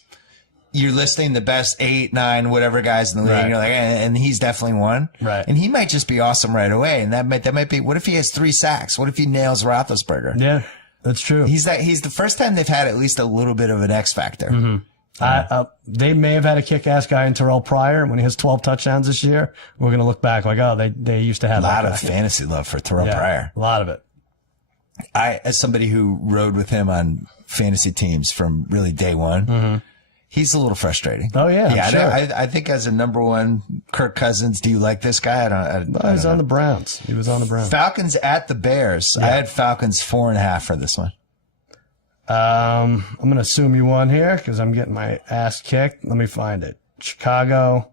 you're listing the best 8, 9, whatever guys in the league. Right. And you're like, and he's definitely one. Right. And he might just be awesome right away. And that might be, what if he has 3 sacks? What if he nails Roethlisberger? Yeah, that's true. He's the first time they've had at least a little bit of an X factor. They may have had a kick-ass guy in Terrell Pryor when he has 12 touchdowns this year. We're going to look back like, oh, they used to have A lot that of guy. fantasy love for Terrell Pryor. A lot of it. As somebody who rode with him on fantasy teams from really day one, he's a little frustrating. Oh, yeah, Yeah. sure. I think as a number 1, Kirk Cousins, do you like this guy? I He's on the Browns. He was on the Browns. Falcons at the Bears. I had Falcons 4.5 for this one. I'm going to assume you won here because I'm getting my ass kicked. Let me find it. Chicago.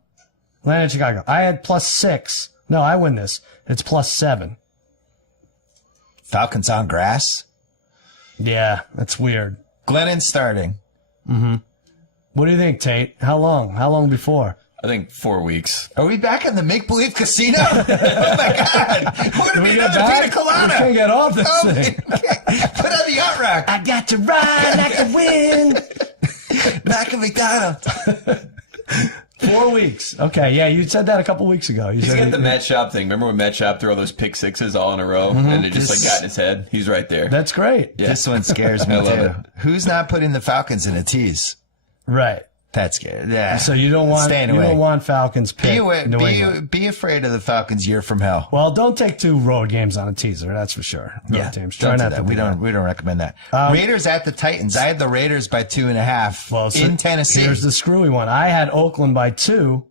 Atlanta, Chicago. I had +6. No, I win this. It's +7. Falcons on grass. Yeah, that's weird. Glennon starting. What do you think, Tate? How long? How long before? I think 4 weeks. Are we back in the make-believe casino? Oh, my God. We're going to be another pina We colada. can't get off this Oh, thing. Put on the yacht rock. I got to ride like a wind. Back in McDonald's. 4 weeks. Okay, yeah, you said that a couple weeks ago. You He's said got the Matt Schaub thing. Remember when Matt Schaub threw all those pick sixes all in a row and it just like got in his head? He's right there. That's great. Yeah. This one scares me, I love too. it. Who's not putting the Falcons in a tease? Right. That's scary. Yeah. So you don't want Staying you away. don't want Falcons pick Be away, New England. be afraid of the Falcons' year from hell. Well, don't take 2 road games on a teaser. That's for sure. Road teams. Try don't do not that. to. We do that. don't recommend that. Raiders at the Titans. I had the Raiders by 2.5 Well, so in Tennessee. Here's the screwy one. I had Oakland by 2.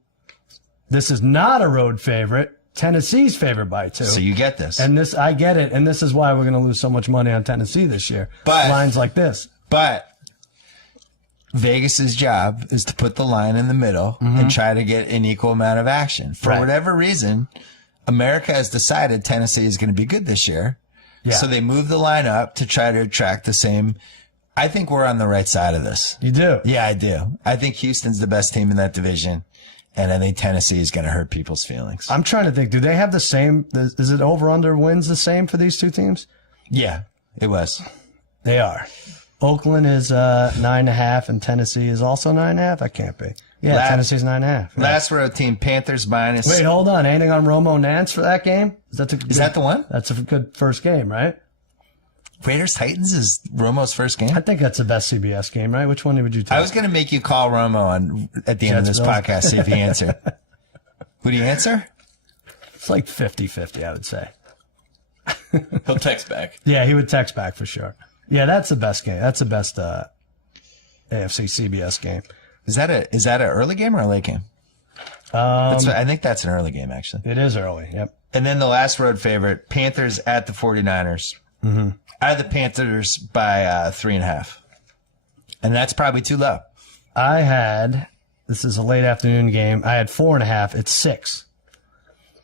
This is not a road favorite. Tennessee's favored by 2. So you get this. And this, I get it. And this is why we're going to lose so much money on Tennessee this year. But- lines like this. But Vegas's job is to put the line in the middle and try to get an equal amount of action. For Right. whatever reason, America has decided Tennessee is going to be good this year. Yeah. So they move the line up to try to attract the same. I think we're on the right side of this. You do. Yeah, I do. I think Houston's the best team in that division. And I think Tennessee is going to hurt people's feelings. I'm trying to think. Do they have the same? Is it over under wins the same for these 2 teams? Yeah, it was. They are. Oakland is 9.5, and Tennessee is also 9.5. That can't be. Yeah, Tennessee's 9.5. Yeah. Last road team, Panthers minus. Wait, hold on. Anything on Romo Nance for that game? Is that the one? That's a good first game, right? Raiders Titans is Romo's first game? I think that's the best CBS game, right? Which one would you take? I was going to make you call Romo at the end of this Jets-Bills? podcast, see if he answered. Would he answer? It's like 50-50, I would say. He'll text back. Yeah, he would text back for sure. Yeah, that's the best game. That's the best AFC CBS game. Is that an early game or a late game? I think that's an early game, actually. It is early, yep. And then the last road favorite, Panthers at the 49ers. I had the Panthers by 3.5. And that's probably too low. This is a late afternoon game. I had 4.5. It's 6.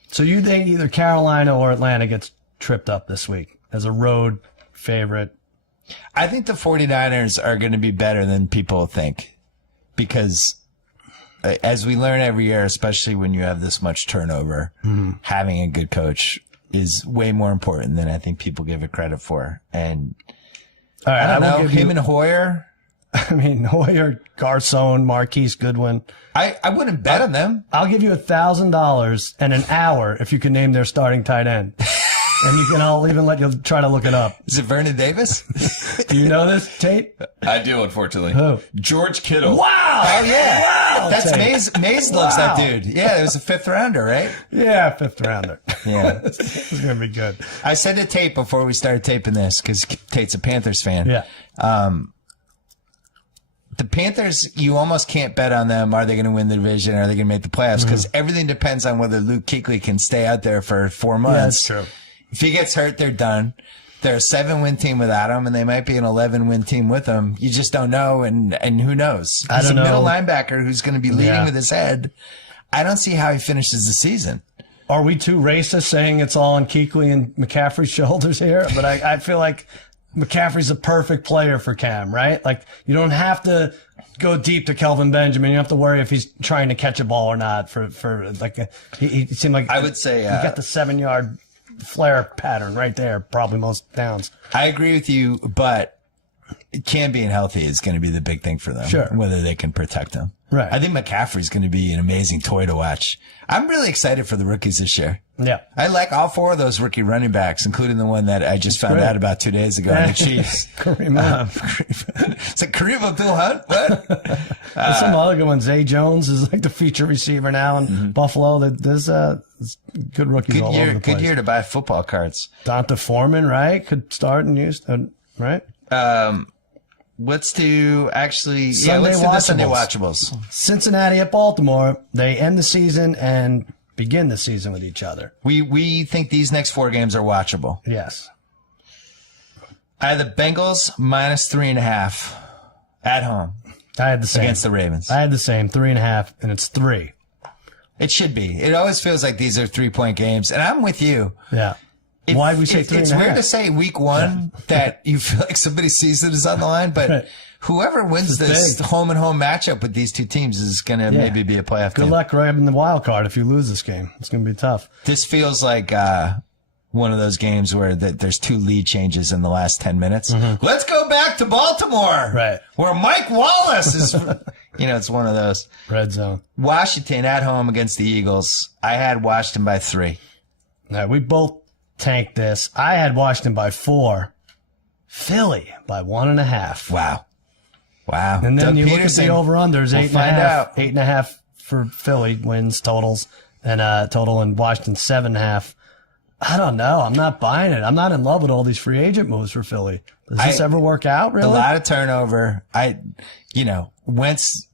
So you think either Carolina or Atlanta gets tripped up this week as a road favorite? I think the 49ers are going to be better than people think because as we learn every year, especially when you have this much turnover, having a good coach is way more important than I think people give it credit for. And All right, I don't know, will give him you, and Hoyer. I mean, Hoyer, Garcon, Marquise Goodwin. I wouldn't bet on them. I'll give you $1,000 and an hour if you can name their starting tight end. And I'll even let you try to look it up. Is it Vernon Davis? Do you know this, Tate? I do, unfortunately. Who? George Kittle. Wow! Oh, yeah. Wow, That's Tate. Maze loves that Wow. dude. Yeah, it was a 5th rounder, right? Yeah, 5th rounder. Yeah. It's going to be good. I said to Tate before we started taping this, because Tate's a Panthers fan. Yeah. the Panthers, you almost can't bet on them. Are they going to win the division? Are they going to make the playoffs? Because everything depends on whether Luke Kuechly can stay out there for 4 months. Yeah, that's true. If he gets hurt, they're done. They're a 7-win team without him, and they might be an 11-win team with him. You just don't know, and who knows? He's a middle linebacker who's going to be leading with his head. I don't see how he finishes the season. Are we too racist saying it's all on Kuechly and McCaffrey's shoulders here? But I feel like McCaffrey's a perfect player for Cam, right? Like, you don't have to go deep to Kelvin Benjamin. You don't have to worry if he's trying to catch a ball or not. He seemed like I would say he got the 7-yard flare pattern right there, probably most downs. I agree with you, but Cam being healthy is going to be the big thing for them. Sure. Whether they can protect him. Right. I think McCaffrey's going to be an amazing toy to watch. I'm really excited for the rookies this year. Yeah. I like all 4 of those rookie running backs, including the one that I just found out about 2 days ago in the Chiefs. Kareem Hunt. It's like Kareem Abdul-Hunt? What? There's some other good ones. Zay Jones is like the feature receiver now in Buffalo. There's good rookies all over the place. Good year to buy football cards. Donta Foreman, right? Could start and use, right? Let's do actually Sunday let's do the Sunday watchables. Cincinnati at Baltimore. They end the season and begin the season with each other. We think these next 4 games are watchable. Yes. I had the Bengals -3.5 at home. I had the same against the Ravens. I had the same 3.5, and it's 3. It should be. It always feels like these are 3-point games, and I'm with you. Yeah. Why did we say 3.5? It's weird to say week 1 that you feel like somebody's season is on the line, but whoever wins this home-and-home matchup with these 2 teams is going to maybe be a playoff team. Good luck grabbing the wild card if you lose this game. It's going to be tough. This feels like one of those games where there's 2 lead changes in the last 10 minutes. Let's go back to Baltimore, right? Where Mike Wallace is. It's one of those. Red zone. Washington at home against the Eagles. I had Washington by 3. Now, we both tanked this. I had Washington by 4. Philly by 1.5. Wow. And then Doug you Peterson, look at the over-unders, we'll 8.5. 8.5 for Philly wins totals, and total in Washington 7.5. I don't know. I'm not buying it. I'm not in love with all these free agent moves for Philly. Does this ever work out, really? A lot of turnover. Wentz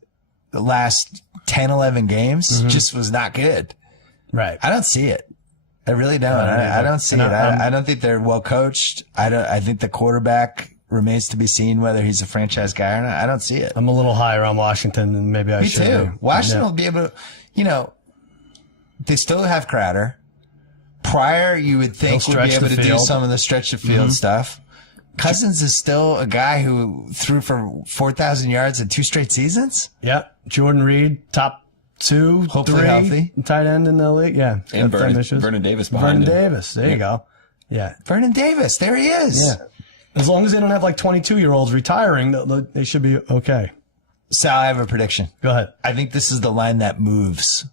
the last 10, 11 games just was not good. Right. I don't see it. I really don't. I don't see it. I don't think they're well coached. I think the quarterback remains to be seen whether he's a franchise guy or not. I don't see it. I'm a little higher on Washington than maybe I should. Me too. Washington will be able to, they still have Crowder. Pryor, you would think, would be able to do some of the stretch the field stuff. Cousins is still a guy who threw for 4,000 yards in 2 straight seasons. Yep. Jordan Reed, top 2, hopefully 3 healthy. tight end in the league. Yeah. And Vernon Davis behind him. Davis. There you go. Yeah. Vernon Davis. There he is. Yeah. As long as they don't have like 22-year-olds retiring, they should be okay. Sal, I have a prediction. Go ahead. I think this is the line that moves.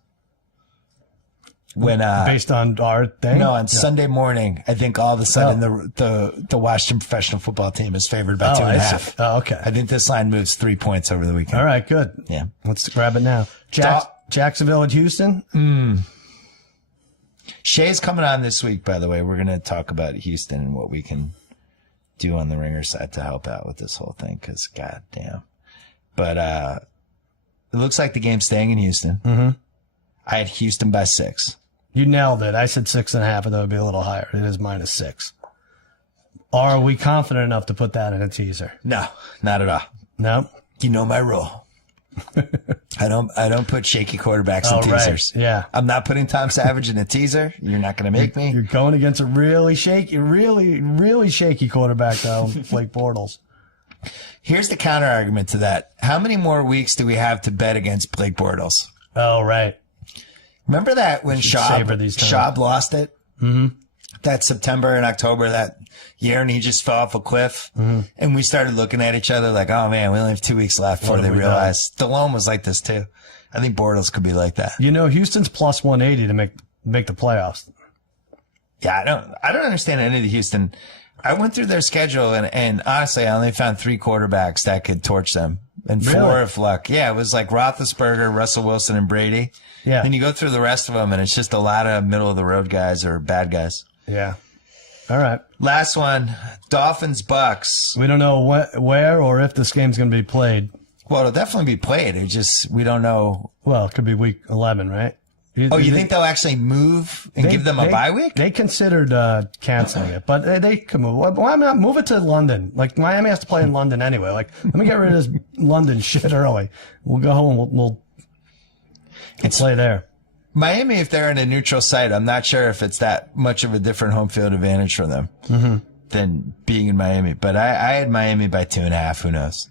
When based on our thing? No, on Sunday morning, I think all of a sudden the Washington professional football team is favored by 2.5. Oh, okay. I think this line moves 3 points over the weekend. All right, good. Yeah. Let's grab it now. Jacksonville at Houston? Shay's coming on this week, by the way. We're going to talk about Houston and what we can do on the Ringer side to help out with this whole thing, because goddamn. But it looks like the game's staying in Houston. I had Houston by 6. You nailed it. I said 6.5, and that would be a little higher. It is -6. Are we confident enough to put that in a teaser? No, not at all. No. You know my rule. I don't put shaky quarterbacks in teasers. Right. Yeah. I'm not putting Tom Savage in a teaser. You're not going to make me. You're going against a really shaky, really shaky quarterback, though, Blake Bortles. Here's the counter argument to that. How many more weeks do we have to bet against Blake Bortles? Oh, right. Remember that when Schaub lost it? That September and October that year, and he just fell off a cliff. And we started looking at each other like, oh, man, we only have 2 weeks left before they realized. Stallone was like this, too. I think Bortles could be like that. Houston's plus 180 to make the playoffs. Yeah, I don't understand any of the Houston. I went through their schedule, and honestly, I only found 3 quarterbacks that could torch them. And 4 if luck. Yeah, it was like Roethlisberger, Russell Wilson, and Brady. Yeah. And you go through the rest of them, and it's just a lot of middle-of-the-road guys or bad guys. Yeah. All right. Last one, Dolphins-Bucks. We don't know where or if this game's going to be played. Well, it'll definitely be played. We don't know. Well, it could be week 11, right? You think they'll actually move and give them a bye week? They considered canceling it, but they can move. Why not move it to London? Like, Miami has to play in London anyway. Like, let me get rid of this London shit early. We'll go home. We'll play there. Miami, if they're in a neutral site, I'm not sure if it's that much of a different home field advantage for them than being in Miami. But I had Miami by 2.5. Who knows?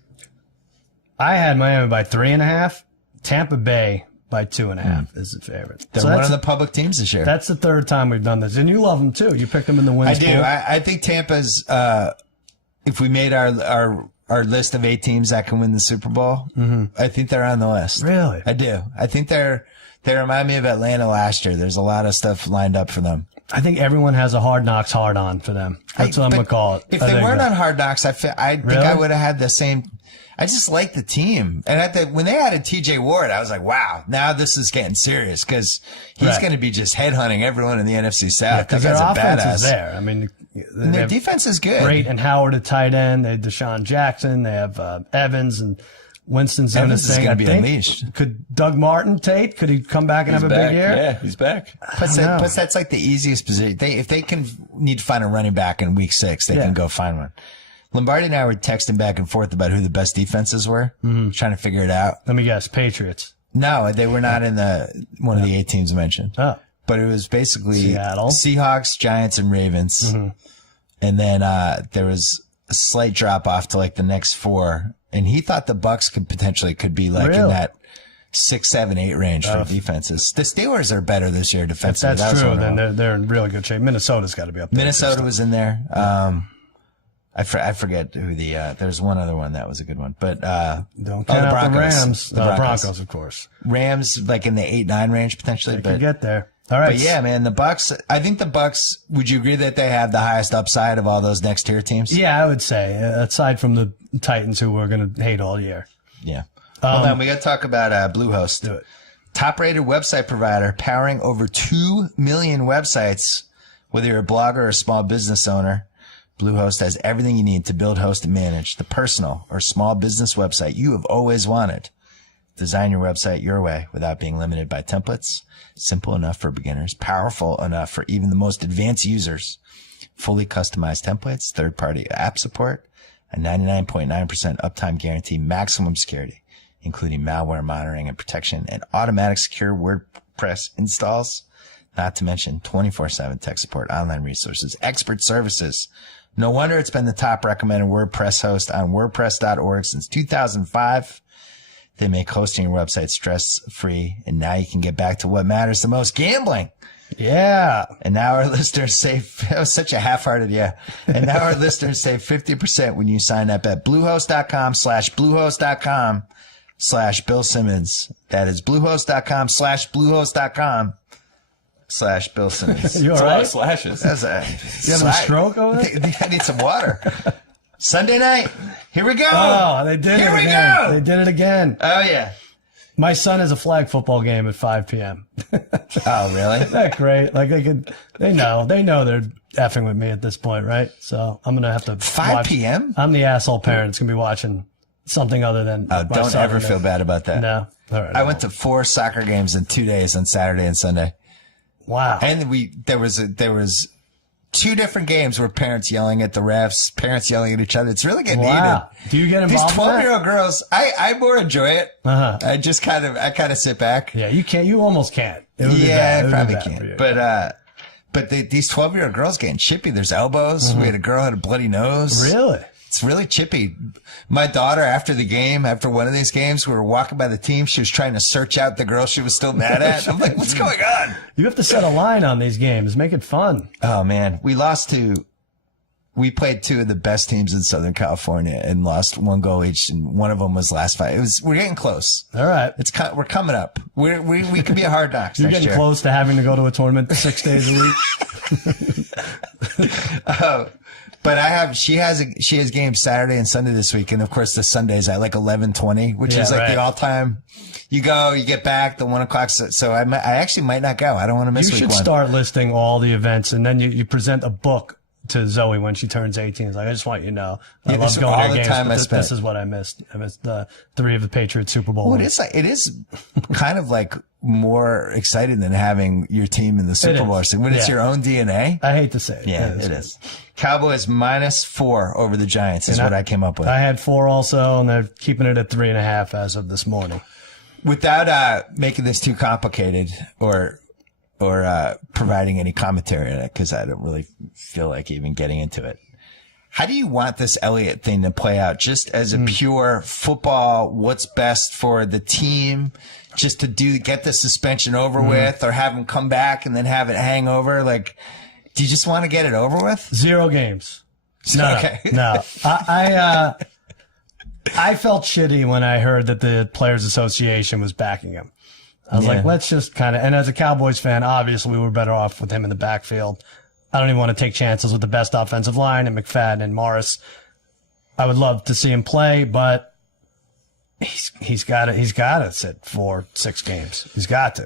I had Miami by 3.5. Tampa Bay by 2.5 is the favorite. They're one of the public teams this year. That's the third time we've done this. And you love them too. You picked them in the wins. I do. I think Tampa's, if we made our list of 8 teams that can win the Super Bowl, I think they're on the list. Really? I do. I think they remind me of Atlanta last year. There's a lot of stuff lined up for them. I think everyone has a Hard Knocks hard on for them. That's what I'm going to call it. If they weren't on Hard Knocks, I think I would have had the same. I just like the team. And when they added TJ Ward, I was like, wow, now this is getting serious because he's going to be just headhunting everyone in the NFC South. Because their offense is there. I mean, and their defense is good. Great. And Howard at tight end. They have Deshaun Jackson. They have Evans and Winston's doing his thing. Evans is going to be unleashed. Could Doug Martin, Tate, could he come back and have a big year? Yeah, he's back. Plus, that's like the easiest position. If they need to find a running back in week 6, they can go find one. Lombardi and I were texting back and forth about who the best defenses were, trying to figure it out. Let me guess, Patriots. No, they were not in one of the 8 teams mentioned. Oh. But it was basically Seattle, Seahawks, Giants, and Ravens. And then there was a slight drop off to like the next 4. And he thought the Bucks could be like in that 6, 7, 8 range for defenses. The Steelers are better this year defensively. If that's true, then they're in really good shape. Minnesota's got to be up there. Minnesota was in there. I forget who there's one other one that was a good one, but don't count out the Rams, the Broncos, of course. Rams like in the 8-9 range potentially, but get there. All right, but yeah, man, the Bucks. I think the Bucks. Would you agree that they have the highest upside of all those next tier teams? Yeah, I would say, aside from the Titans, who we're going to hate all year. Yeah. Hold on, we got to talk about Bluehost. Do it. Top-rated website provider, powering over 2 million websites. Whether you're a blogger or a small business owner, Bluehost has everything you need to build, host, and manage the personal or small business website you have always wanted. Design your website your way without being limited by templates. Simple enough for beginners, powerful enough for even the most advanced users. Fully customized templates, third-party app support, a 99.9% uptime guarantee, maximum security, including malware monitoring and protection, and automatic secure WordPress installs. Not to mention 24/7 tech support, online resources, expert services. No wonder it's been the top recommended WordPress host on WordPress.org since 2005. They make hosting your website stress-free, and now you can get back to what matters the most, gambling. Yeah. And now our listeners save, that was such a half-hearted yeah. And now our listeners save 50% when you sign up at bluehost.com/Bill Simmons. That is bluehost.com/Bill Simmons. You all right? Slashes. You having a stroke over there? I need some water. Sunday night. Here we go. Oh, they did Here it we again. go. They did it again. Oh, yeah. My son has a flag football game at 5 p.m. Oh, really? Isn't that great? Like they know they're effing with me at this point, right? So I'm going to have to 5 p.m.? I'm the asshole parent that's going to be watching something other than. Oh, don't ever feel bad about that. No. All right. I went to 4 soccer games in 2 days on Saturday and Sunday. Wow. And there was 2 different games where parents yelling at the refs, parents yelling at each other. It's really getting heated. Do you get involved? These 12-year-old girls, I more enjoy it. I just kind of sit back. Yeah, you can't. You almost can't. Yeah, I probably can't. But these 12-year-old girls getting chippy. There's elbows. We had a girl had a bloody nose. Really? It's really chippy. My daughter, after one of these games, we were walking by the team. She was trying to search out the girl she was still mad at. I'm like, what's going on? You have to set a line on these games. Make it fun. Oh, man. We played 2 of the best teams in Southern California and lost 1 goal each, and one of them was last fight. We're getting close. All right. We're coming up. We could be a Hard Knocks You're next getting year. close to having to go to a tournament 6 days a week. But she has games Saturday and Sunday this week, and of course the Sundays at like 11:20, which is like the all-time. You go, you get back the 1 o'clock. So I actually might not go. I don't want to miss. You should week 1. start listing all the events, and then you present a book to Zoe when she turns 18. It's like, I just want you to know, I Yeah, love this- going all to the your games, time but I spent. this is what I missed. I missed the 3 of the Patriots Super Bowl Well, wins. it is kind of like more exciting than having your team in the Super Bowl. is. When it's Yeah. your own DNA. I hate to say it. Yeah, it is. Cowboys -4 over the Giants is And what I came up with. I had 4 also, and they're keeping it at 3.5 as of this morning. Without making this too complicated or providing any commentary on it, because I don't really feel like even getting into it. How do you want this Elliott thing to play out? Just as a pure football, what's best for the team? Just to get the suspension over with, or have him come back and then have it hang over? Like, do you just want to get it over with? 0 games. No, Okay. no. I felt shitty when I heard that the Players Association was backing him. I was Yeah. like, let's just kind of, and as a Cowboys fan, obviously we were better off with him in the backfield. I don't even want to take chances with the best offensive line and McFadden and Morris. I would love to see him play, but he's got to sit for 6 games. He's got to,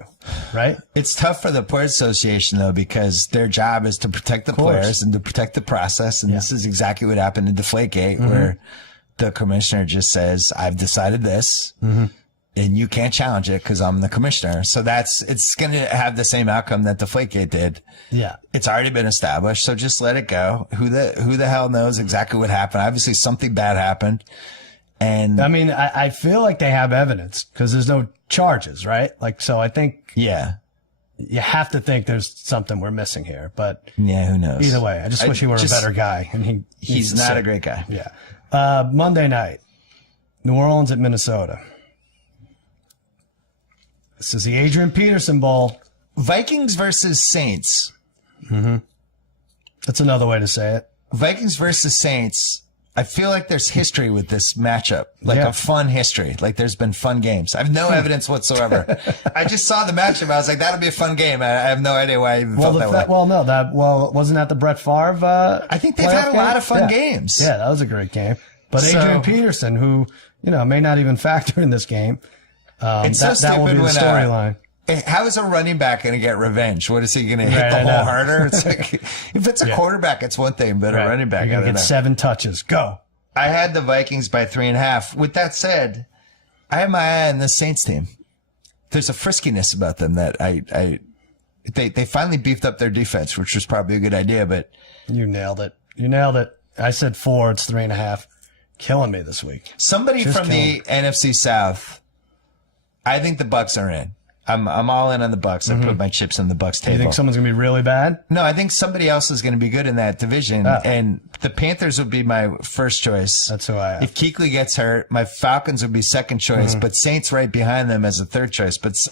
right? It's tough for the Players Association, though, because their job is to protect the course. players and to protect the process. And this is exactly what happened in Deflategate, where the commissioner just says, I've decided this, and you can't challenge it because I'm the commissioner. So it's going to have the same outcome that Deflategate did. Yeah. It's already been established, so just let it go. Who the hell knows exactly what happened? Obviously, something bad happened. And I mean, I feel like they have evidence because there's no charges, right? Like, so I think yeah, you have to think there's something we're missing here, but who knows? either way, I just wish he were a better guy, and He's not a great guy. Yeah. Monday night, New Orleans at Minnesota. This is the Adrian Peterson Bowl. Vikings versus Saints. That's another way to say it. Vikings versus Saints. I feel like there's history with this matchup, like Yeah. a fun history. Like there's been fun games. I have no evidence whatsoever. I just saw the matchup. I was like, that'll be a fun game. I have no idea why I even felt that way. Wasn't that the Brett Favre? I think they've had a lot of fun games. Yeah, that was a great game. But So- Adrian Peterson, who may not even factor in this game, It's so that will be stupid the when, storyline. How is a running back going to get revenge? What is he going to hit Right, the I hole know. harder? It's like, if it's a quarterback, it's one thing, but a running back, You're I gonna don't get know. 7 touches. Go. I had the Vikings by 3.5. With that said, I have my eye on the Saints team. There's a friskiness about them that they finally beefed up their defense, which was probably a good idea, but You nailed it. I said 4. It's 3.5. Killing me this week. somebody Just from the NFC South, I think the Bucks are in. I'm all in on the Bucks. I put my chips on the Bucks table. You think someone's gonna be really bad? No, I think somebody else is going to be good in that division, and the Panthers would be my first choice. That's who I have. If Kuechly gets hurt, my Falcons would be second choice, but Saints right behind them as a third choice. But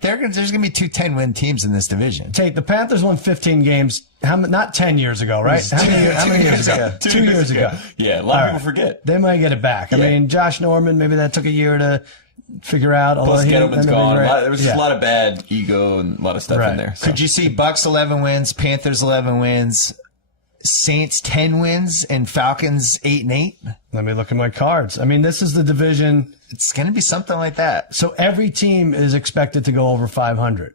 there's going to be 2 10-win teams in this division. Tate, the Panthers won 15 games. Not 10 years ago, right? How many years ago? 2 years ago. Yeah, a lot of All people forget. They might get it back. I Yeah. mean, Josh Norman, maybe that took a year to figure out. Plus, Gettleman's gone. There was just Yeah. a lot of bad ego and a lot of stuff Right. in there. So. Could you see Bucks 11 wins, Panthers 11 wins, Saints 10 wins, and Falcons 8-8? Let me look at my cards. I mean, this is the division. It's going to be something like that. So every team is expected to go over 500,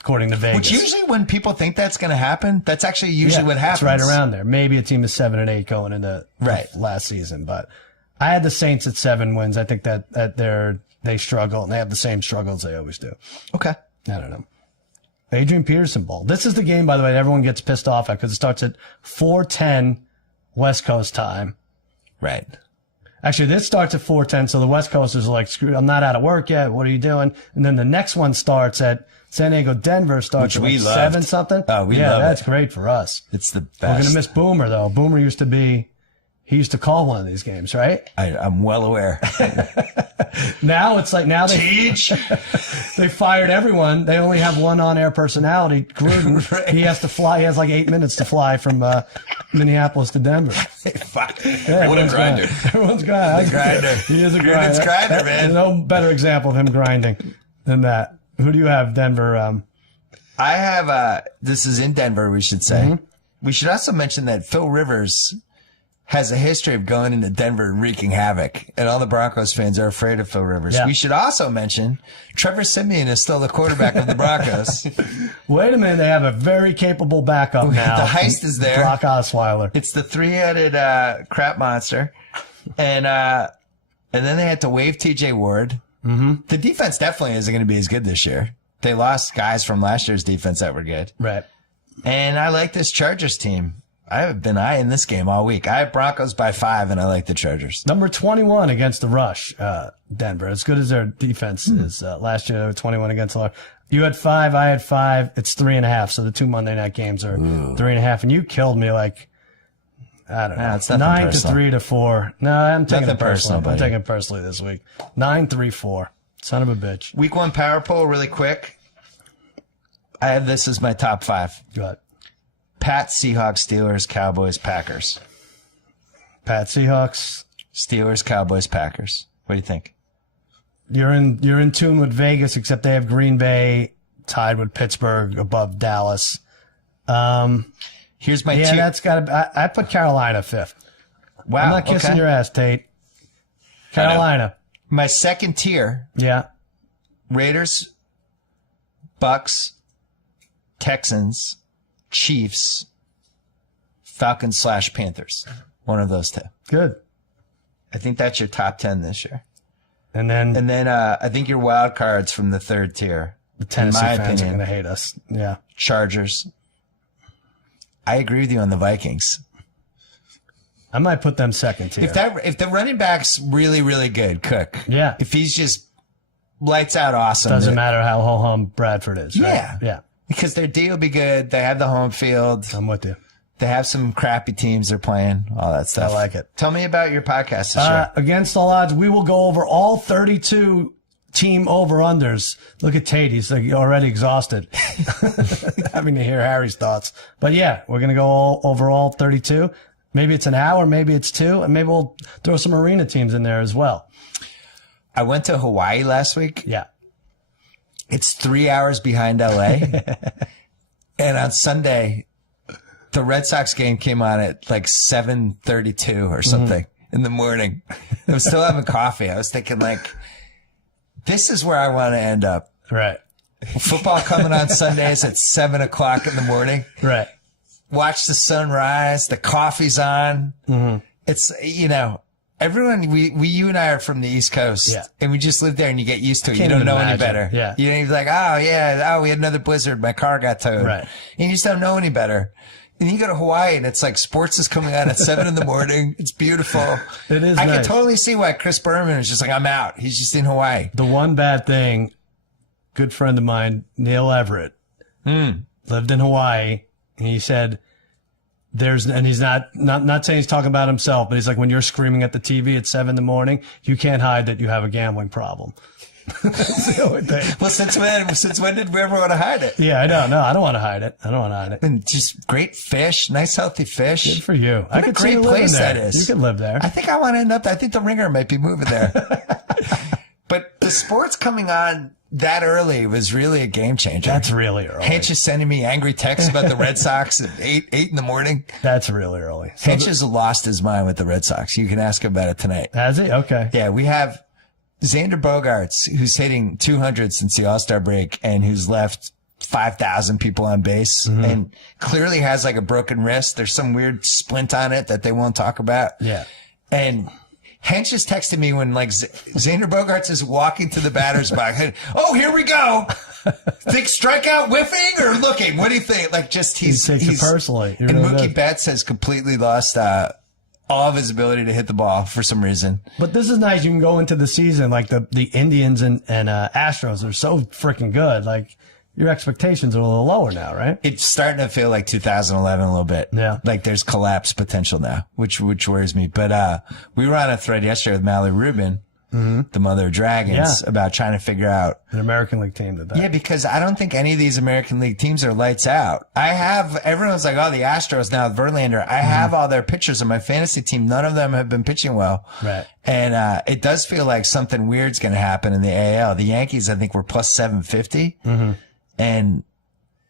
according to Vegas. Which usually when people think that's going to happen, that's actually usually what happens. It's right around there. Maybe a team is 7-8 going into Right. last season, but I had the Saints at 7 wins. I think that they struggle and they have the same struggles they always do. Okay. I don't know. Adrian Peterson Bowl. This is the game, by the way, that everyone gets pissed off at because it starts at 4:10 West Coast time. Right. Actually, this starts at 4:10, so the West Coasters are like, screw, I'm not out of work yet. What are you doing? And then the next one starts at San Diego, Denver starts Which at we like loved. 7 something. Oh, we yeah, love that's it. great for us. It's the We're best. gonna miss Boomer though. Boomer he used to call one of these games, right? I'm well aware. Now it's like they fired everyone. They only have one on-air personality, Gruden. Right. He has to fly. He has like 8 minutes to fly from Minneapolis to Denver. Fuck. Yeah, What a everyone's grinder. Everyone's grinding. grinder. He is a Gruden's grinder. grinder, man. There's no better example of him grinding than that. Who do you have, Denver? I have, this is in Denver, we should say. Mm-hmm. We should also mention that Phil Rivers has a history of going into Denver and wreaking havoc, and all the Broncos fans are afraid of Phil Rivers. Yeah. We should also mention Trevor Siemian is still the quarterback of the Broncos. Wait a minute, they have a very capable backup now. The heist is there. Brock Osweiler. It's the three-headed crap monster, and then they had to waive T.J. Ward. Mm-hmm. The defense definitely isn't going to be as good this year. They lost guys from last year's defense that were good. Right. And I like this Chargers team. I have been eyeing this game all week. I have Broncos by 5, and I like the Chargers. Number 21 against the rush, Denver. As good as their defense is. Last year, they were 21 against the rush. You had 5, I had 5. It's 3.5. So the 2 Monday night games are 3.5. And you killed me like, I don't know. It's nothing 9 personal. to 3 to 4. No, I'm taking Nothing it personally. personal, I'm buddy. taking it personally this week. 9-3-4. Son of a bitch. Week 1 power poll, really quick. I have this as my top 5. Go ahead. Pats, Seahawks, Steelers, Cowboys, Packers. Pat Seahawks. Steelers, Cowboys, Packers. What do you think? You're in tune with Vegas, except they have Green Bay tied with Pittsburgh above Dallas. Here's my Yeah, tier. that's got to. I put Carolina 5th. Wow. I'm not kissing okay. your ass, Tate. Carolina. My second tier, Yeah. Raiders, Bucks, Texans, Chiefs, Falcons / Panthers. One of those 2. Good. I think that's your top 10 this year. And then I think your wild cards from the third tier. the Tennessee in my fans are opinion, going to hate us. Yeah. Chargers. I agree with you on the Vikings. I might put them second tier. If the running back's really, really good, Cook. Yeah. If he's just lights out awesome. Doesn't matter how ho-hum Bradford is, right? Yeah. Yeah. Because their D will be good. They have the home field. I'm with you. They have some crappy teams they're playing. All that stuff. I like it. Tell me about your podcast this year. Against all odds, we will go over all 32 team over-unders. Look at Tate. He's like already exhausted having to hear Harry's thoughts. But yeah, we're going to go over all 32. Maybe it's an hour, maybe it's 2, and maybe we'll throw some arena teams in there as well. I went to Hawaii last week. Yeah. It's 3 hours behind LA. And on Sunday, the Red Sox game came on at like 7:32 or something in the morning. I was still having coffee. I was thinking like, this is where I want to end up. Right. Football coming on Sundays at 7 o'clock in the morning. Right. Watch the sunrise. The coffee's on. It's, everyone, you and I are from the East Coast. Yeah. And we just live there and you get used to it. Can't You don't even know any imagine. better. Yeah. You don't even like, we had another blizzard. My car got towed. Right. And you just don't know any better. And you go to Hawaii and it's like sports is coming on at 7 in the morning. It's beautiful. It is I nice. can totally see why Chris Berman is just like, I'm out. He's just in Hawaii. The one bad thing, good friend of mine, Neil Everett, lived in Hawaii. And he said, and he's not saying he's talking about himself, but he's like, when you're screaming at the TV at 7 in the morning, you can't hide that you have a gambling problem. That's the only thing. Well, since when did we ever want to hide it? Yeah, I know. No, I don't want to hide it. And just great fish, nice healthy fish. Good for you. I What a could see you great living place there. that is. You could live there. I think I want to end up. I think the Ringer might be moving there. But the sports coming on that early was really a game changer. That's really early. Hench is sending me angry texts about the Red Sox at 8 in the morning. That's really early. So Hench has lost his mind with the Red Sox. You can ask him about it tonight. has he? Okay. Yeah, we have Xander Bogaerts, who's hitting 200 since the All-Star break and who's left 5,000 people on base and clearly has like a broken wrist. There's some weird splint on it that they won't talk about. Yeah. And Hench is texting me when like Xander Bogaerts is walking to the batter's box. Oh, here we go. Think strikeout whiffing or looking? What do you think? Like just He takes it personally. He And really Mookie does. Betts has completely lost all of his ability to hit the ball for some reason. But this is nice. You can go into the season like the Indians and Astros are so freaking good. Like your expectations are a little lower now, right? It's starting to feel like 2011 a little bit. Yeah. Like there's collapse potential now, which worries me. But we were on a thread yesterday with Mallory Rubin, the mother of dragons, about trying to figure out. An American League team did that. Yeah, because I don't think any of these American League teams are lights out. Everyone's like, oh, the Astros now with Verlander. I have all their pitchers on my fantasy team. None of them have been pitching well. Right. And it does feel like something weird's going to happen in the AL. The Yankees, I think, were plus 750. And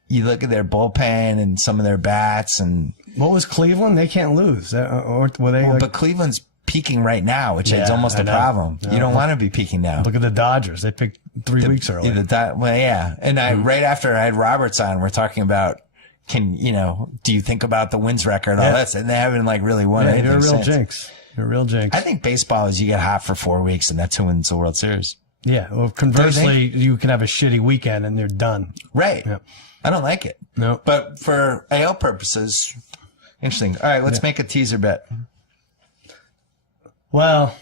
you look at their bullpen and some of their bats, and What was Cleveland? They can't lose. Or were they? But Cleveland's peaking right now, which is almost a know. problem. You don't want to be peaking now. Look at the Dodgers. They picked 3 weeks early. Well, yeah. And right after I had Roberts on, we're talking about, do you think about the wins record? All that, and they haven't like really won anything You're a real since. jinx. You're a real jinx. I think baseball is you get hot for 4 weeks and that's who wins the World Series. Yeah. Well, conversely, you can have a shitty weekend and they're done. Right. Yeah. I don't like it. No. But for AL purposes, interesting. All right, let's make a teaser bet. Well,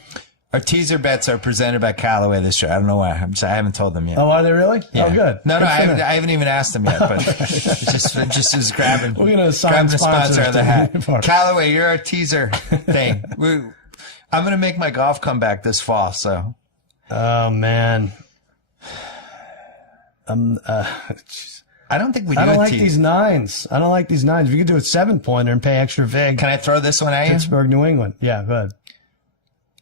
our teaser bets are presented by Callaway this year. I don't know why. I haven't told them yet. oh, are they really? Yeah. Oh, good. No, Good I for them. haven't even asked them yet, but just was grabbing. We're gonna assign grabbing the sponsor sponsors of the to hat. the part. Callaway, you're our teaser thing. I'm gonna make my golf comeback this fall. So. Oh man. I don't think we do. I don't like these nines. I don't like these nines. If you could do a 7-pointer and pay extra vig. Can I throw this one at you? Pittsburgh, New England. Yeah, go ahead.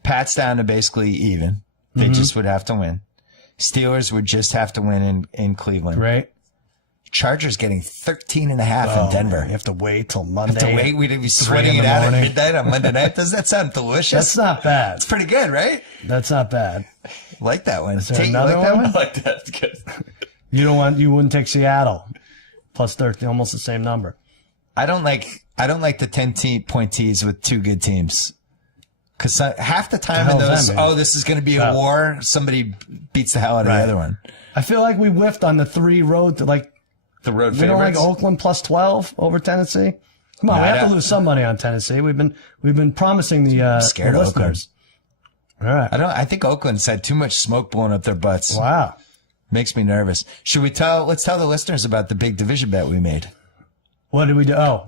Pats down to basically even. They just would have to win. Steelers would just have to win in Cleveland. Right. Chargers getting 13.5 in Denver. You have to wait till Monday. Have to wait. We'd be sweating in it the out at morning. midnight on Monday night. Doesn't that sound delicious? That's not bad. It's pretty good, right? That's not bad. Like that one. there Tate, you another like that one? one? I like that. It's good. You wouldn't take Seattle. Plus 13, almost the same number. I don't like the 10-point tees with two good teams. Because half the time in The hell is those, that mean? this is going to be a war. Somebody beats the hell out of the other one. I feel like we whiffed on the 3 road to like. The road We don't like favorites. Oakland plus 12 over Tennessee. Come on, No, we I have to don't- lose some money on Tennessee. We've been promising the scared the of listeners. All right. I think Oakland's had too much smoke blowing up their butts. Wow. Makes me nervous. Let's tell the listeners about the big division bet we made. What did we do? Oh,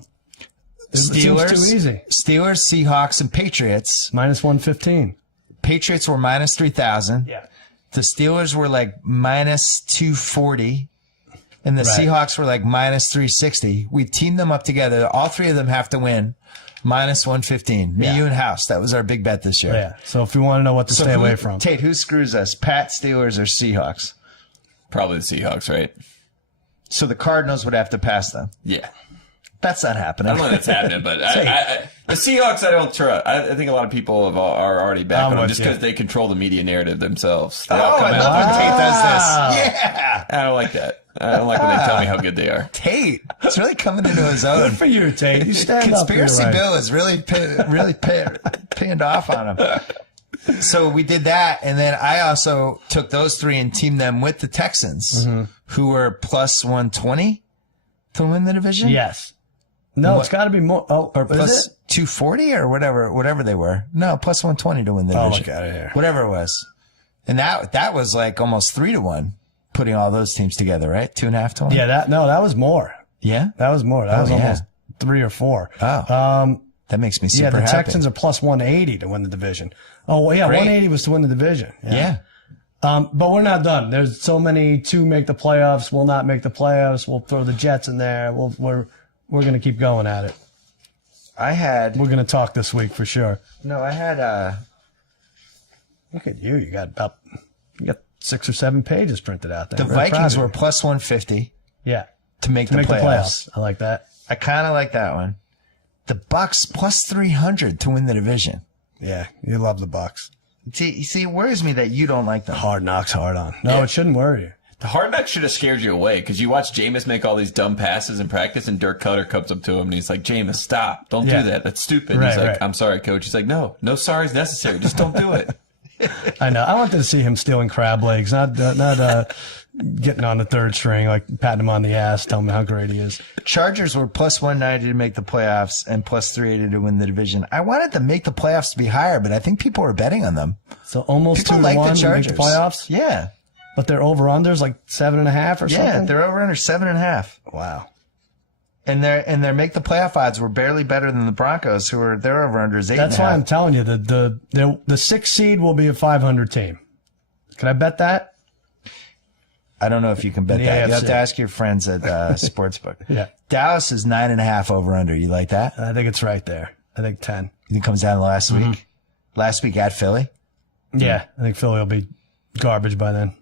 it seems Steelers, too easy. Steelers, Seahawks, and Patriots. Minus 115. Patriots were minus 3,000. Yeah. The Steelers were like minus 240. And the Right. Seahawks were like minus 360. We teamed them up together. All three of them have to win. Minus 115. Me, Yeah. you, and House. That was our big bet this year. Yeah. So if you want to know what to stay away from. Tate, who screws us? Pat, Steelers, or Seahawks? Probably the Seahawks, right? So the Cardinals would have to pass them. Yeah. That's not I happening. don't know if that's happening, but the Seahawks, I don't trust. I think a lot of people are already back on them just because they control the media narrative themselves. They all Oh, come I out. love when Tate does this. Yeah. I don't like that. I don't like when they tell me how good they are. Tate, it's really coming into his own. Good for you, Tate. You stand up. Conspiracy for your Bill is really pinned off on him. So we did that, and then I also took those three and teamed them with the Texans, who were plus 120 to win the division. Yes. No, What? it's got to be more. Oh, Or is plus it? 240 or whatever they were. No, plus 120 to win the division. look outta here. Whatever it was. And that was like almost 3-1, putting all those teams together, right? 2.5 to 1. Yeah, that was more. Yeah. That was more. That was yeah. almost 3 or 4. Oh. That makes me super Yeah, the happy. Texans are plus 180 to win the division. Oh, well, yeah, Great. 180 was to win the division. Yeah. But we're not done. There's so many to make the playoffs. We'll not make the playoffs. We'll throw the Jets in there. We're going to keep going at it. We're going to talk this week for sure. I had Look at you. You got 6 or 7 pages printed out there. the Very proud Vikings of were you. plus 150 Yeah. to make To the make the playoffs. playoffs. I like that. I kind of like that one. The Bucks plus 300 to win the division. Yeah. You love the Bucks. See, it worries me that you don't like them. Hard knocks hard on. No, it shouldn't worry you. The hard knock should have scared you away because you watch Jameis make all these dumb passes in practice, and Dirk Cutter comes up to him and he's like, "Jameis, stop! Don't Yeah. do that. That's stupid." Right, He's like, right. "I'm sorry, coach." He's like, "No sorry's necessary. Just don't do it." I know. I wanted to see him stealing crab legs, not getting on the third string, like patting him on the ass, telling him how great he is. Chargers were plus 190 to make the playoffs and plus 380 to win the division. I wanted to make the playoffs to be higher, but I think people were betting on them. So almost People 2 like to 1 the to make Chargers. the playoffs, Yeah. but their over/unders like 7.5 or Yeah, something. they're over under 7.5. Wow. And their make the playoff odds were barely better than the Broncos, who were their over under is 8.5. That's why I'm telling you that the 6th seed will be a 500 team. Can I bet that? I don't know if you can bet The that. You have AFC. to ask your friends at Sportsbook. Yeah. Dallas is 9.5 over under. You like that? I think it's right there. I think 10. You think it comes down to last Mm-hmm. week? Last week at Philly? Yeah, I think Philly will be garbage by then.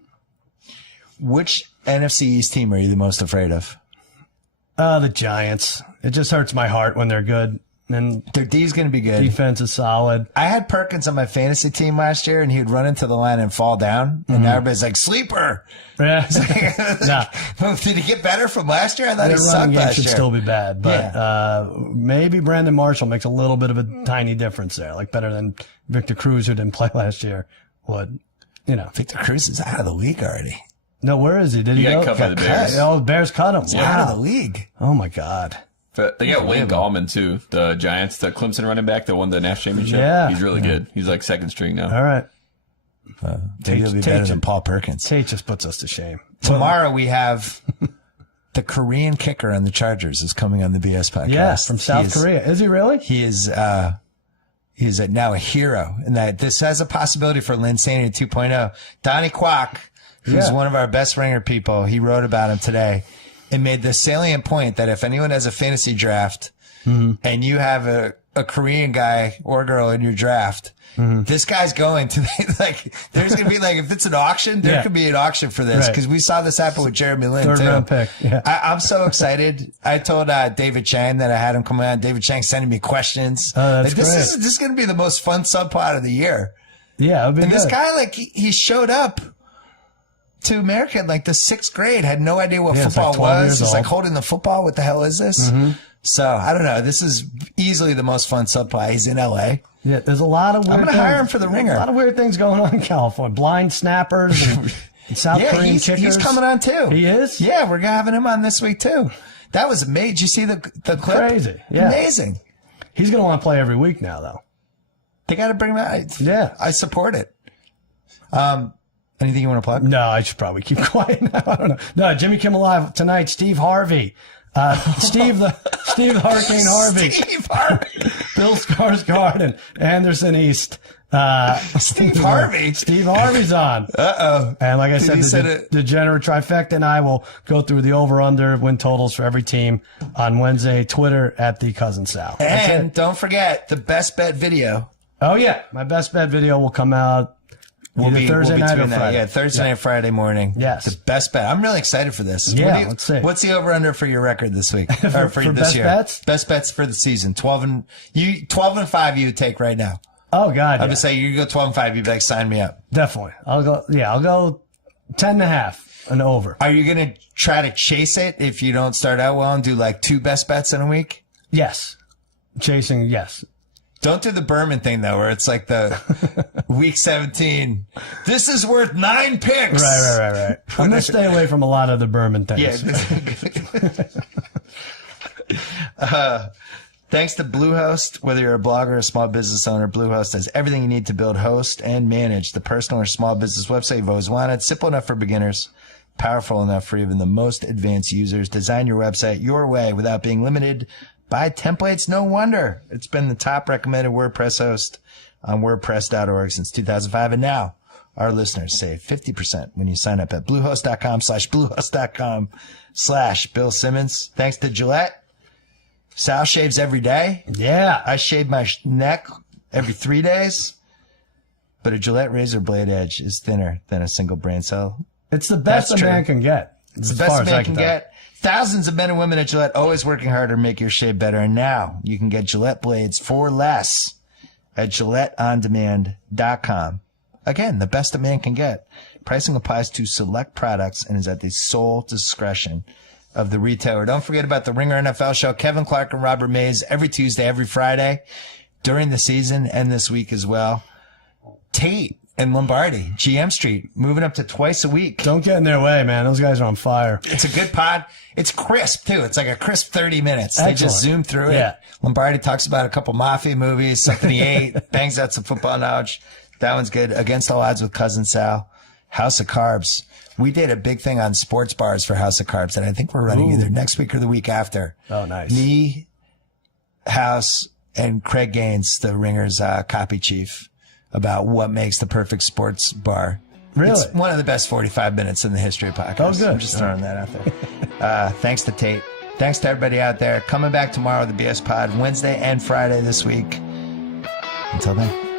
Which NFC East team are you the most afraid of? The Giants. It just hurts my heart when they're good. And Their D's going to be good. defense is solid. I had Perkins on my fantasy team last year, and he would run into the line and fall down. And now everybody's like, sleeper. Yeah. Did he get better from last year? I thought Their he running sucked game last should year. still be bad, but maybe Brandon Marshall makes a little bit of a tiny difference there, like better than Victor Cruz, who didn't play last year, would. Victor Cruz is out of the league already. No, where is he? Did he got go? cut by the Bears. Oh, the Bears cut him. Out of Wow. the league. Oh my God. But they got Wayne Gallman too, the Giants, the Clemson running back that won the national championship. Yeah. He's really good. He's like second string now. All right. Maybe he'll be better than Paul Perkins. Tate just puts us to shame. Tomorrow we have the Korean kicker on the Chargers is coming on the BS podcast. Yes, from South Korea. Is he really? He is now a hero, and that this has a possibility for Linsanity 2.0. Donnie Kwok, who's one of our best ringer people, he wrote about him today and made the salient point that if anyone has a fantasy draft and you have a Korean guy or girl in your draft, this guy's going to there's going to be if it's an auction, there could be an auction for this because we saw this happen with Jeremy Lin Third too. round pick. Yeah. I'm so excited. I told David Chang that I had him come on. David Chang sending me questions. Oh, that's this great. is this is going to be the most fun subplot of the year. Yeah, it'll be And good. this guy, he showed up to America in the 6th grade, had no idea what Yeah, it's football 12 was. years He's old. holding the football. What the hell is this? So I don't know. This is easily the most fun subplot. He's in LA. Yeah, there's a lot of weird I'm going to hire him for the Ringer. A lot of weird things going on in California. Blind snappers and South Korean kickers. He's coming on too. He is? Yeah, we're having him on this week too. That was amazing. Did you see the clip? Crazy. Yeah. Amazing. He's going to want to play every week now, though. They got to bring him out. Yeah. I support it. Anything you want to plug? No, I should probably keep quiet now. I don't know. No, Jimmy Kimmel Live tonight. Steve Harvey. Steve the Hurricane Harvey. Steve Harvey. Bill Skarsgård and Anderson East. Steve Harvey. Steve Harvey's on. Uh-oh. And like I Did said, he say the it? degenerate trifecta and I will go through the over-under win totals for every team on Wednesday. Twitter at the Cousin Sal. That's And it. don't forget the best bet video. Oh yeah, my best bet video will come out either Thursday night or between Friday. Yeah, Thursday night, Friday morning. Yes. The best bet. I'm really excited for this. Yeah, let's see. What's the over-under for your record this week? Or for this best year? bets? Best bets for the season. 12 and 5 you would take right now. Oh God, I would say you go 12 and 5, you'd be like, sign me up. definitely. I'll go 10.5 and over. Are you going to try to chase it if you don't start out well and do 2 best bets in a week? Yes, chasing. Yes. Don't do the Berman thing though, where it's the week 17. This is worth 9 picks. Right. I'm gonna stay away from a lot of the Berman things. Yeah. Thanks to Bluehost. Whether you're a blogger or a small business owner, Bluehost has everything you need to build, host, and manage the personal or small business website you've always wanted. Simple enough for beginners, powerful enough for even the most advanced users. Design your website your way without being limited by templates. No wonder it's been the top recommended WordPress host on WordPress.org since 2005. And now our listeners save 50% when you sign up at Bluehost.com/Bill Simmons. Thanks to Gillette. Sal shaves every day. Yeah. I shave my neck every 3 days. But a Gillette razor blade edge is thinner than a single brain cell. It's the best That's a man true. can get. It's the as best far a as man I can tell. get. Thousands of men and women at Gillette always working harder to make your shave better. And now you can get Gillette blades for less at GilletteOnDemand.com. Again, the best a man can get. Pricing applies to select products and is at the sole discretion of the retailer. Don't forget about the Ringer NFL show. Kevin Clark and Robert Mays every Tuesday, every Friday during the season and this week as well. Tate and Lombardi, GM Street, moving up to twice a week. Don't get in their way, man. Those guys are on fire. It's a good pod. It's crisp, too. It's like a crisp 30 minutes. Excellent. They just zoom through it. Yeah. Lombardi talks about a couple mafia movies, something he ate, bangs out some football knowledge. That one's good. Against All Odds with Cousin Sal. House of Carbs. We did a big thing on sports bars for House of Carbs, and I think we're running either next week or the week after. Oh, nice. Me, House, and Craig Gaines, the Ringer's copy chief, about what makes the perfect sports bar. Really? It's one of the best 45 minutes in the history of podcasts. Oh, good. I'm just throwing that out there. Thanks to Tate. Thanks to everybody out there. Coming back tomorrow with the BS Pod, Wednesday and Friday this week. Until then.